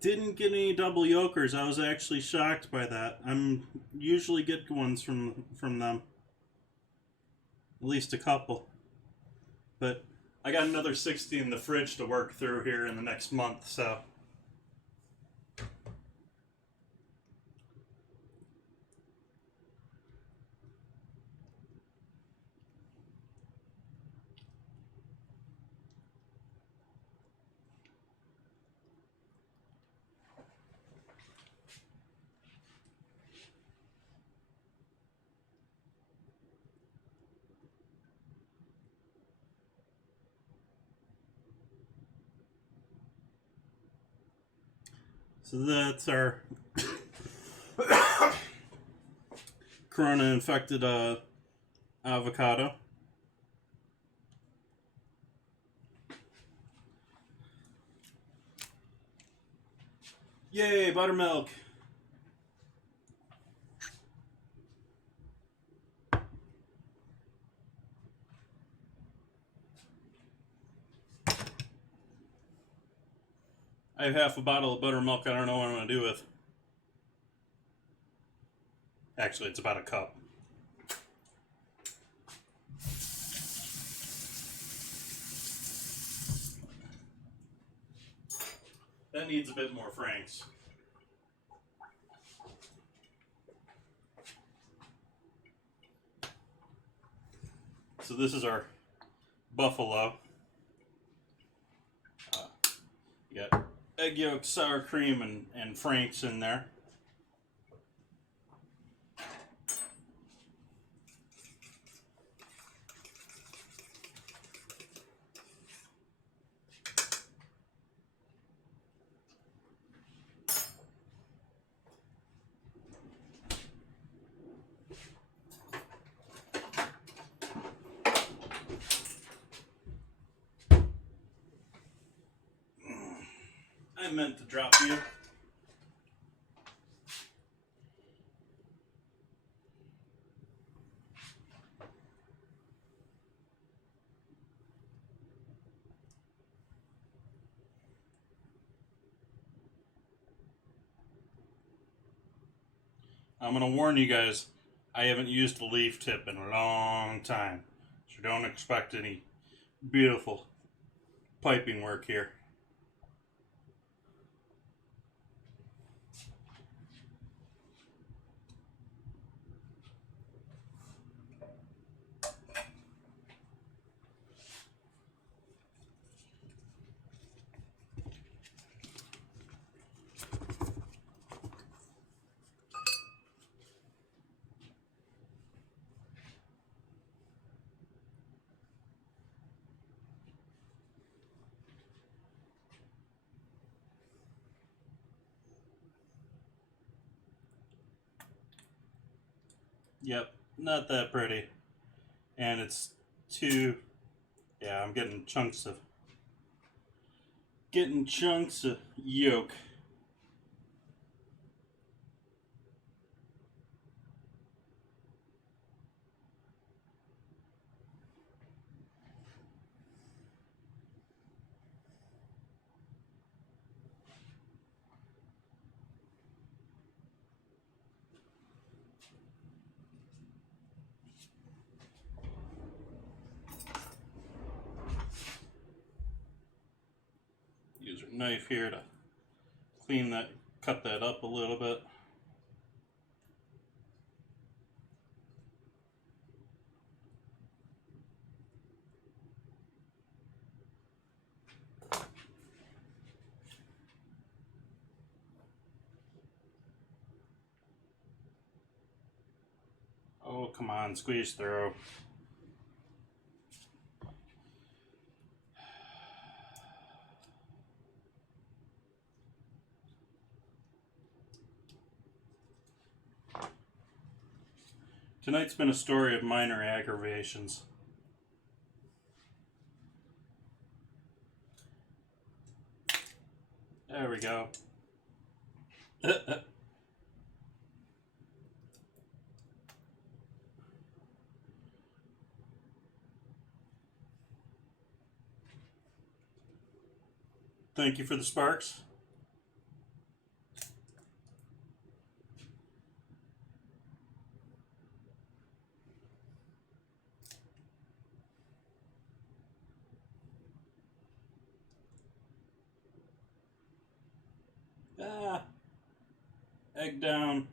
Didn't get any double yolkers. I was actually shocked by that. I'm usually get ones from them. At least a couple. But I got another 60 in the fridge to work through here in the next month, so. So that's our corona-infected avocado. Yay, buttermilk! I have half a bottle of buttermilk I don't know what I'm going to do with. Actually, it's about a cup. That needs a bit more Franks. So this is our buffalo. You got egg yolk, sour cream, and Franks in there. I meant to drop you. I'm going to warn you guys, I haven't used a leaf tip in a long time. So don't expect any beautiful piping work here. Yep, not that pretty. And it's too, yeah, I'm getting chunks of yolk. Use our knife here to clean that, cut that up a little bit. Oh, come on, squeeze through. Tonight's been a story of minor aggravations. There we go. Thank you for the sparks. Ah, egg down.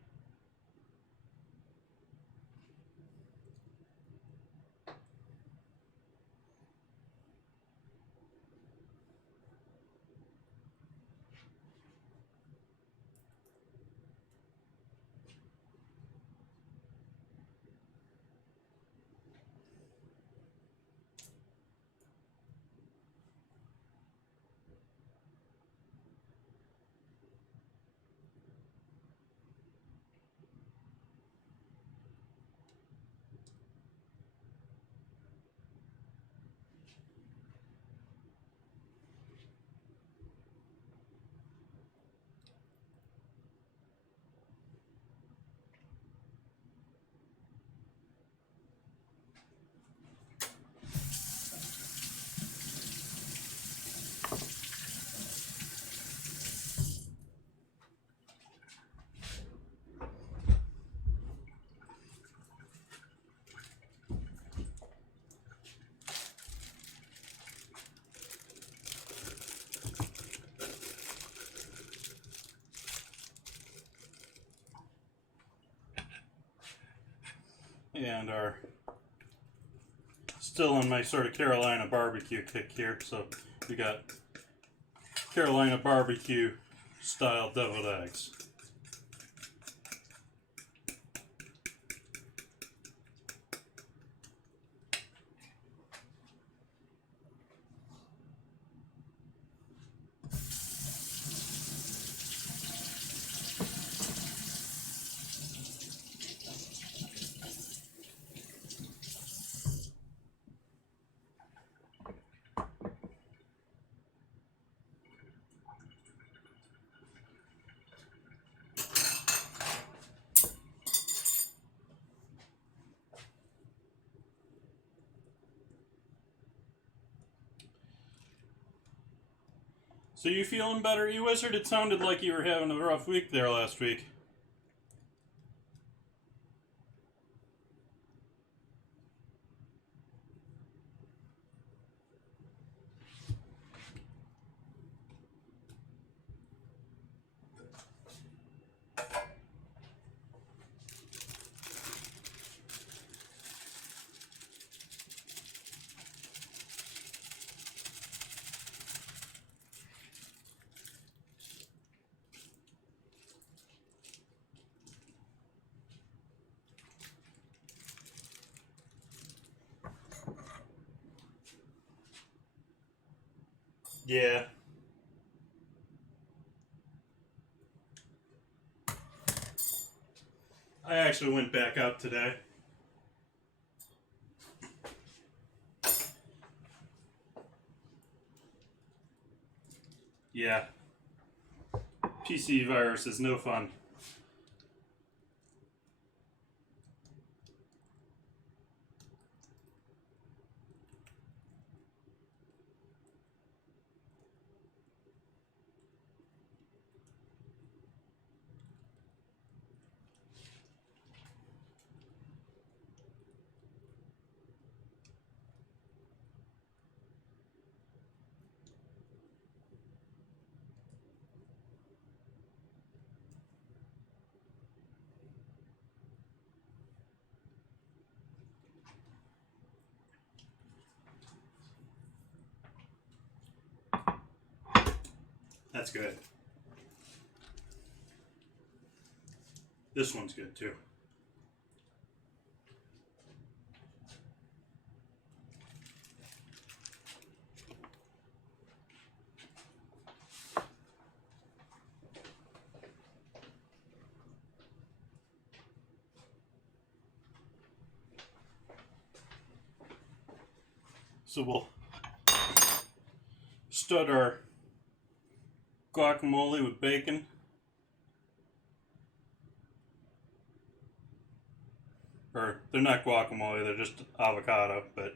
And are still on my sort of Carolina barbecue kick here. So we got Carolina barbecue style deviled eggs. So you feeling better, E-Wizard? It sounded like you were having a rough week there last week. Yeah. I actually went back out today. Yeah. PC virus is no fun. That's good. This one's good too. So we'll stud our guacamole with bacon. Or they're not guacamole, they're just avocado, but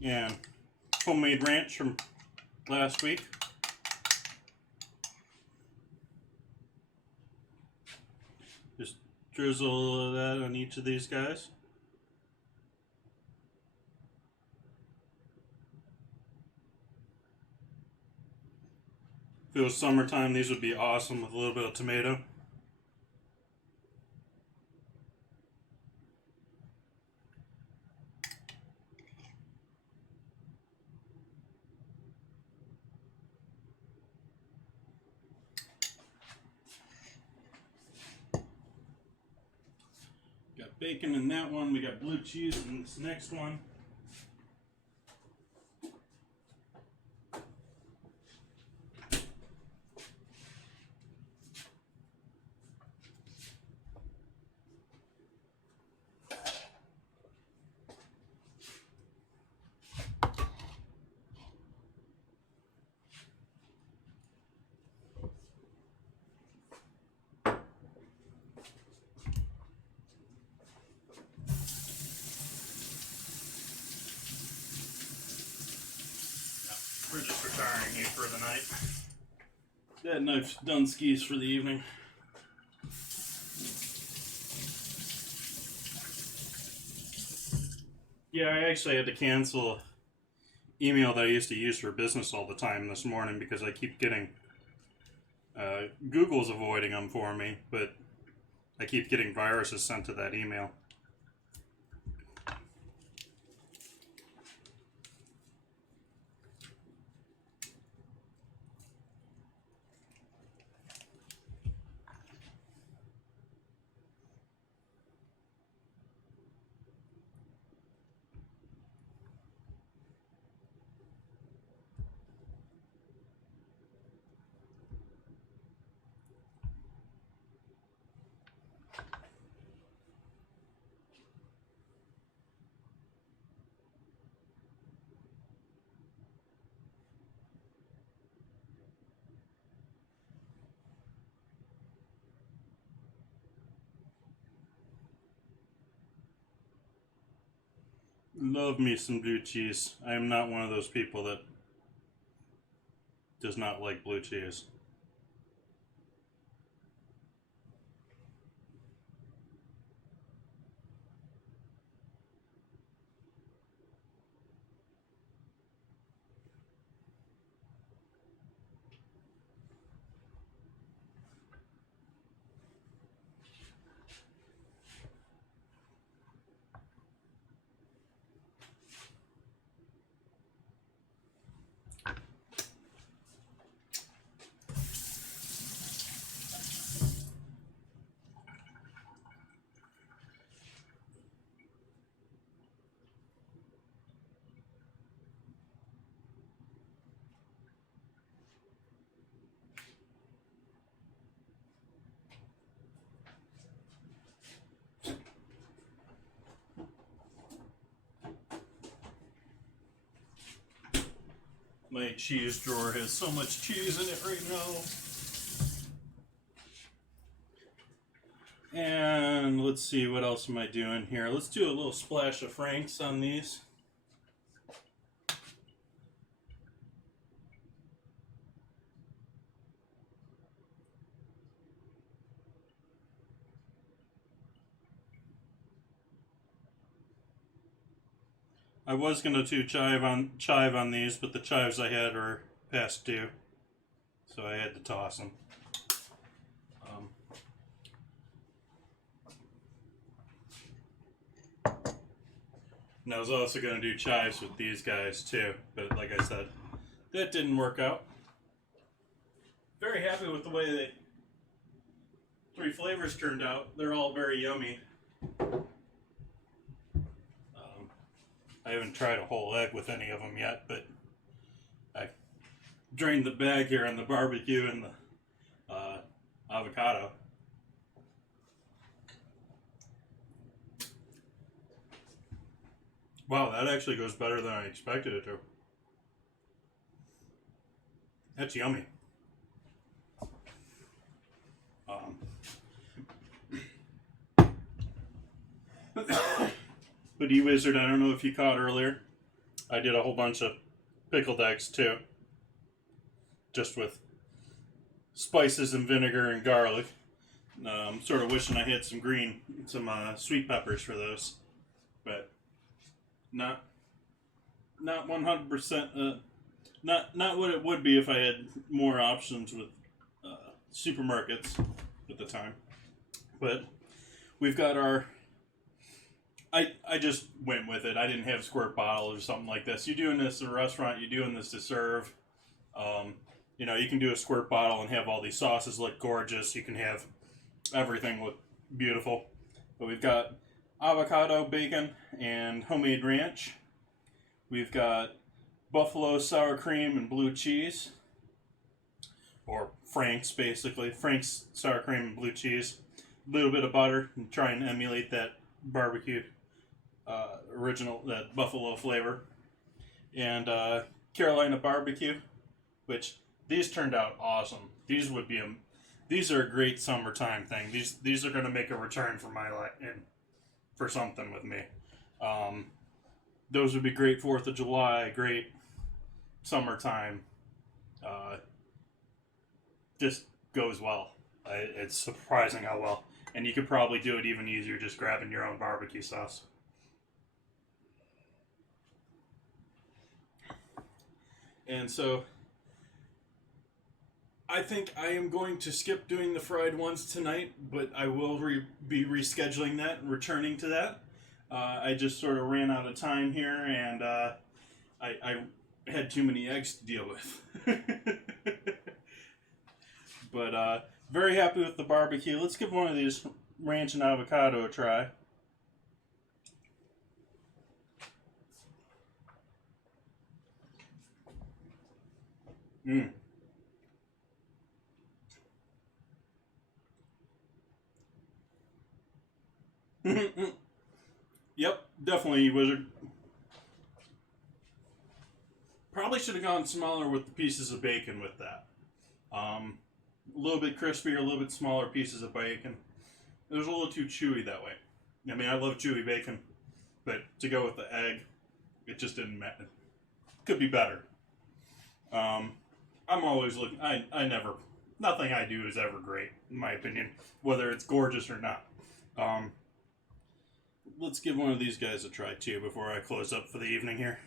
yeah, homemade ranch from last week. Just drizzle that on each of these guys. If it was summertime, these would be awesome with a little bit of tomato. Got bacon in that one, we got blue cheese in this next one. We're just retiring you for the night. That knife's done skis for the evening. Yeah, I actually had to cancel email that I used to use for business all the time this morning because I keep getting Google's avoiding them for me, but I keep getting viruses sent to that email. Love me some blue cheese. I am not one of those people that does not like blue cheese. My cheese drawer has so much cheese in it right now. And let's see, what else am I doing here? Let's do a little splash of Frank's on these. I was gonna do chive on these, but the chives I had are past due, so I had to toss them. And I was also gonna do chives with these guys too, but like I said, that didn't work out. Very happy with the way the 3 flavors turned out. They're all very yummy. I haven't tried a whole egg with any of them yet, but I drained the bag here on the barbecue and the avocado. Wow, that actually goes better than I expected it to. That's yummy. But E-Wizard, I don't know if you caught earlier, I did a whole bunch of pickled eggs too. Just with spices and vinegar and garlic. I'm sort of wishing I had some sweet peppers for those. But not 100%, not what it would be if I had more options with supermarkets at the time. But we've got our... I just went with it. I didn't have squirt bottles or something like this. You're doing this at a restaurant, you're doing this to serve. You know, you can do a squirt bottle and have all these sauces look gorgeous. You can have everything look beautiful. But we've got avocado, bacon, and homemade ranch. We've got buffalo sour cream and blue cheese. Or Frank's, basically. Frank's sour cream and blue cheese. A little bit of butter and try and emulate that barbecue original, that buffalo flavor. And Carolina barbecue, which these turned out awesome. These are a great summertime thing. These are going to make a return for my life and for something with me. Those would be great 4th of July, great summertime. Just goes well. It's surprising how well. And you could probably do it even easier just grabbing your own barbecue sauce. And so I think I am going to skip doing the fried ones tonight, but I will be rescheduling that and returning to that. I just sort of ran out of time here, and I had too many eggs to deal with. But very happy with the barbecue. Let's give one of these ranch and avocado a try. Yep, definitely, Wizard. Probably should have gone smaller with the pieces of bacon with that. A little bit crispier, a little bit smaller pieces of bacon. It was a little too chewy that way. I mean, I love chewy bacon, but to go with the egg, it just didn't matter. Could be better. I'm always looking. Nothing I do is ever great, in my opinion, whether it's gorgeous or not. Let's give one of these guys a try too before I close up for the evening here.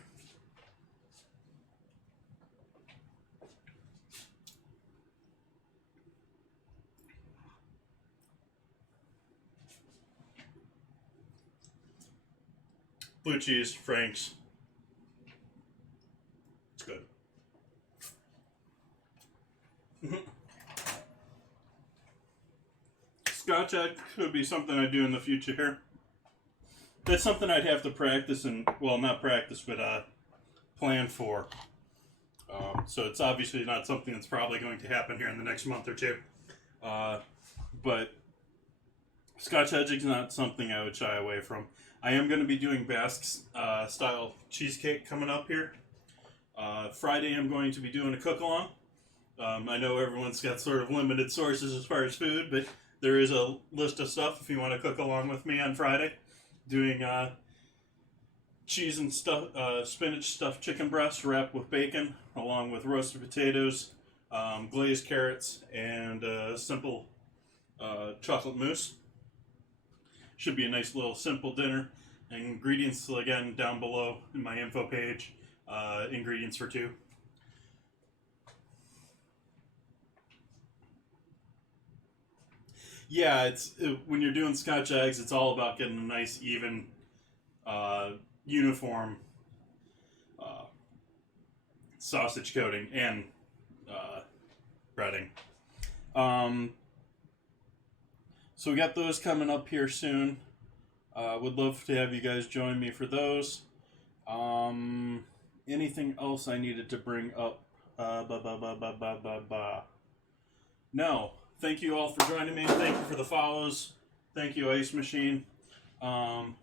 Blue cheese, Frank's. It's good. Scotch egg could be something I do in the future here. That's something I'd have to practice and, well, not practice, but plan for. So it's obviously not something that's probably going to happen here in the next month or two. But Scotch edge is not something I would shy away from. I am going to be doing Basque style cheesecake coming up here. Friday I'm going to be doing a cook-along. I know everyone's got sort of limited sources as far as food, but there is a list of stuff if you want to cook along with me on Friday, doing cheese and spinach stuffed chicken breast wrapped with bacon, along with roasted potatoes, glazed carrots, and simple chocolate mousse. Should be a nice little simple dinner. Ingredients, again, down below in my info page. Ingredients for two. Yeah, when you're doing Scotch eggs, it's all about getting a nice, even, uniform sausage coating and breading. So we got those coming up here soon. Would love to have you guys join me for those. Anything else I needed to bring up? No. Thank you all for joining me. Thank you for the follows. Thank you, Ice Machine. Hope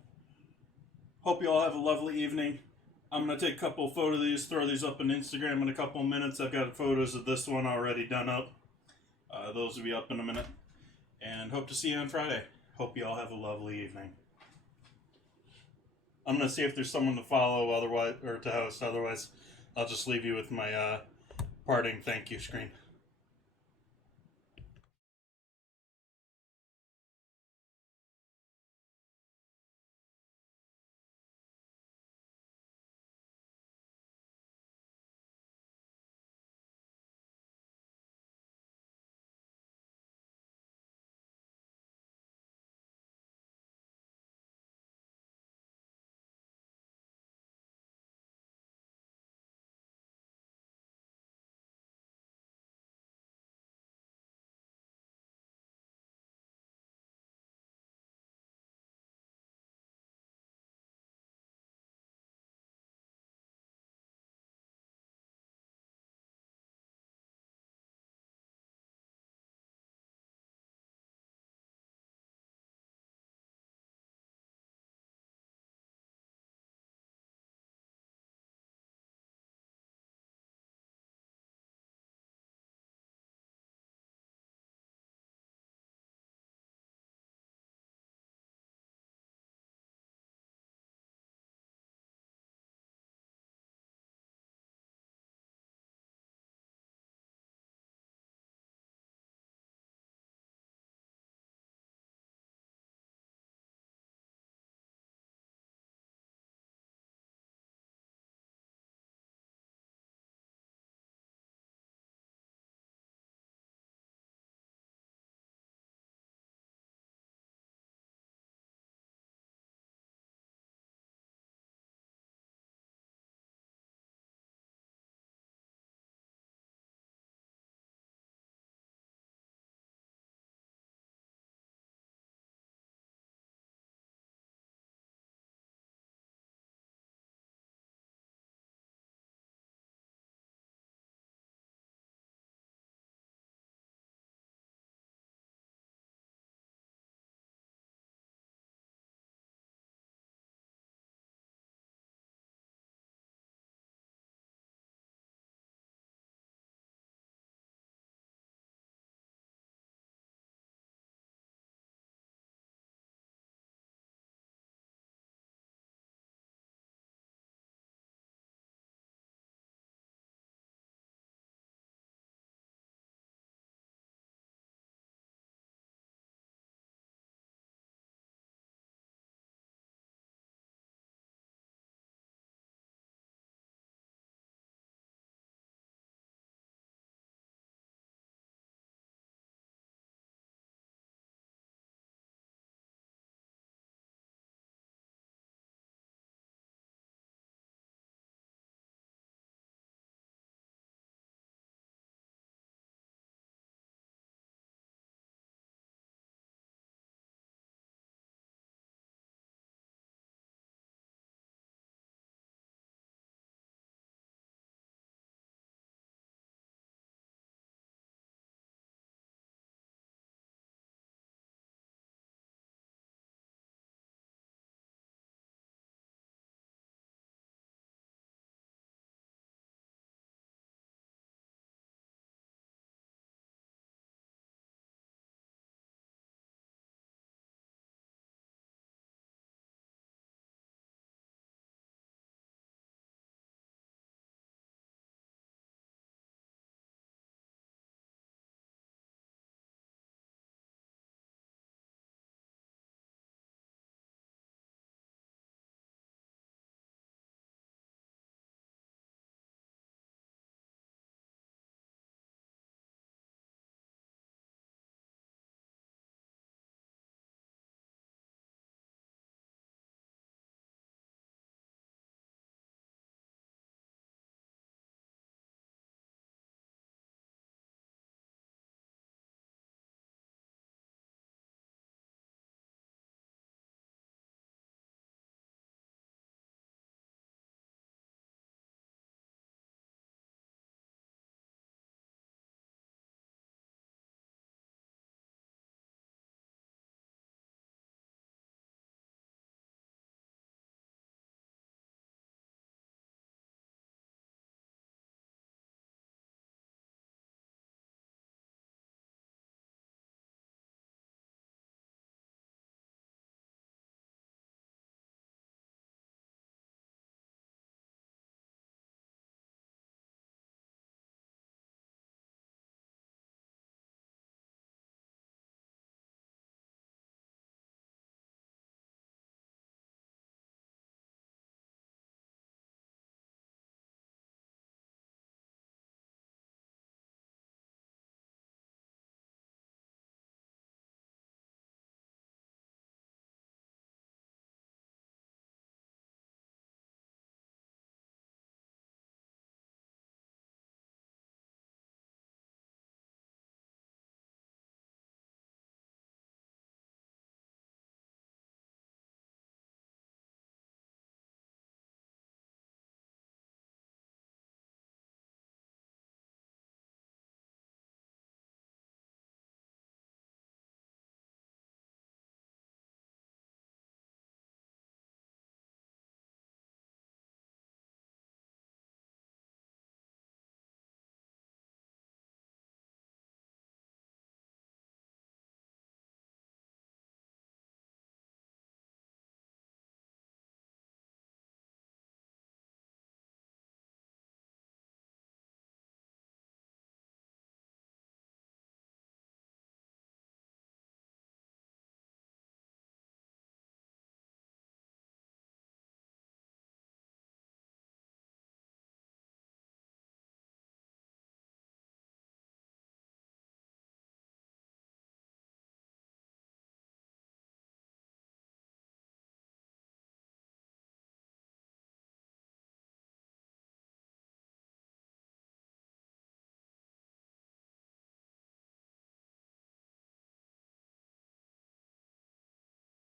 you all have a lovely evening. I'm going to take a couple of photos of these, throw these up on Instagram in a couple of minutes. I've got photos of this one already done up. Those will be up in a minute. And hope to see you on Friday. Hope you all have a lovely evening. I'm going to see if there's someone to follow otherwise, or to host. Otherwise, I'll just leave you with my parting thank you screen.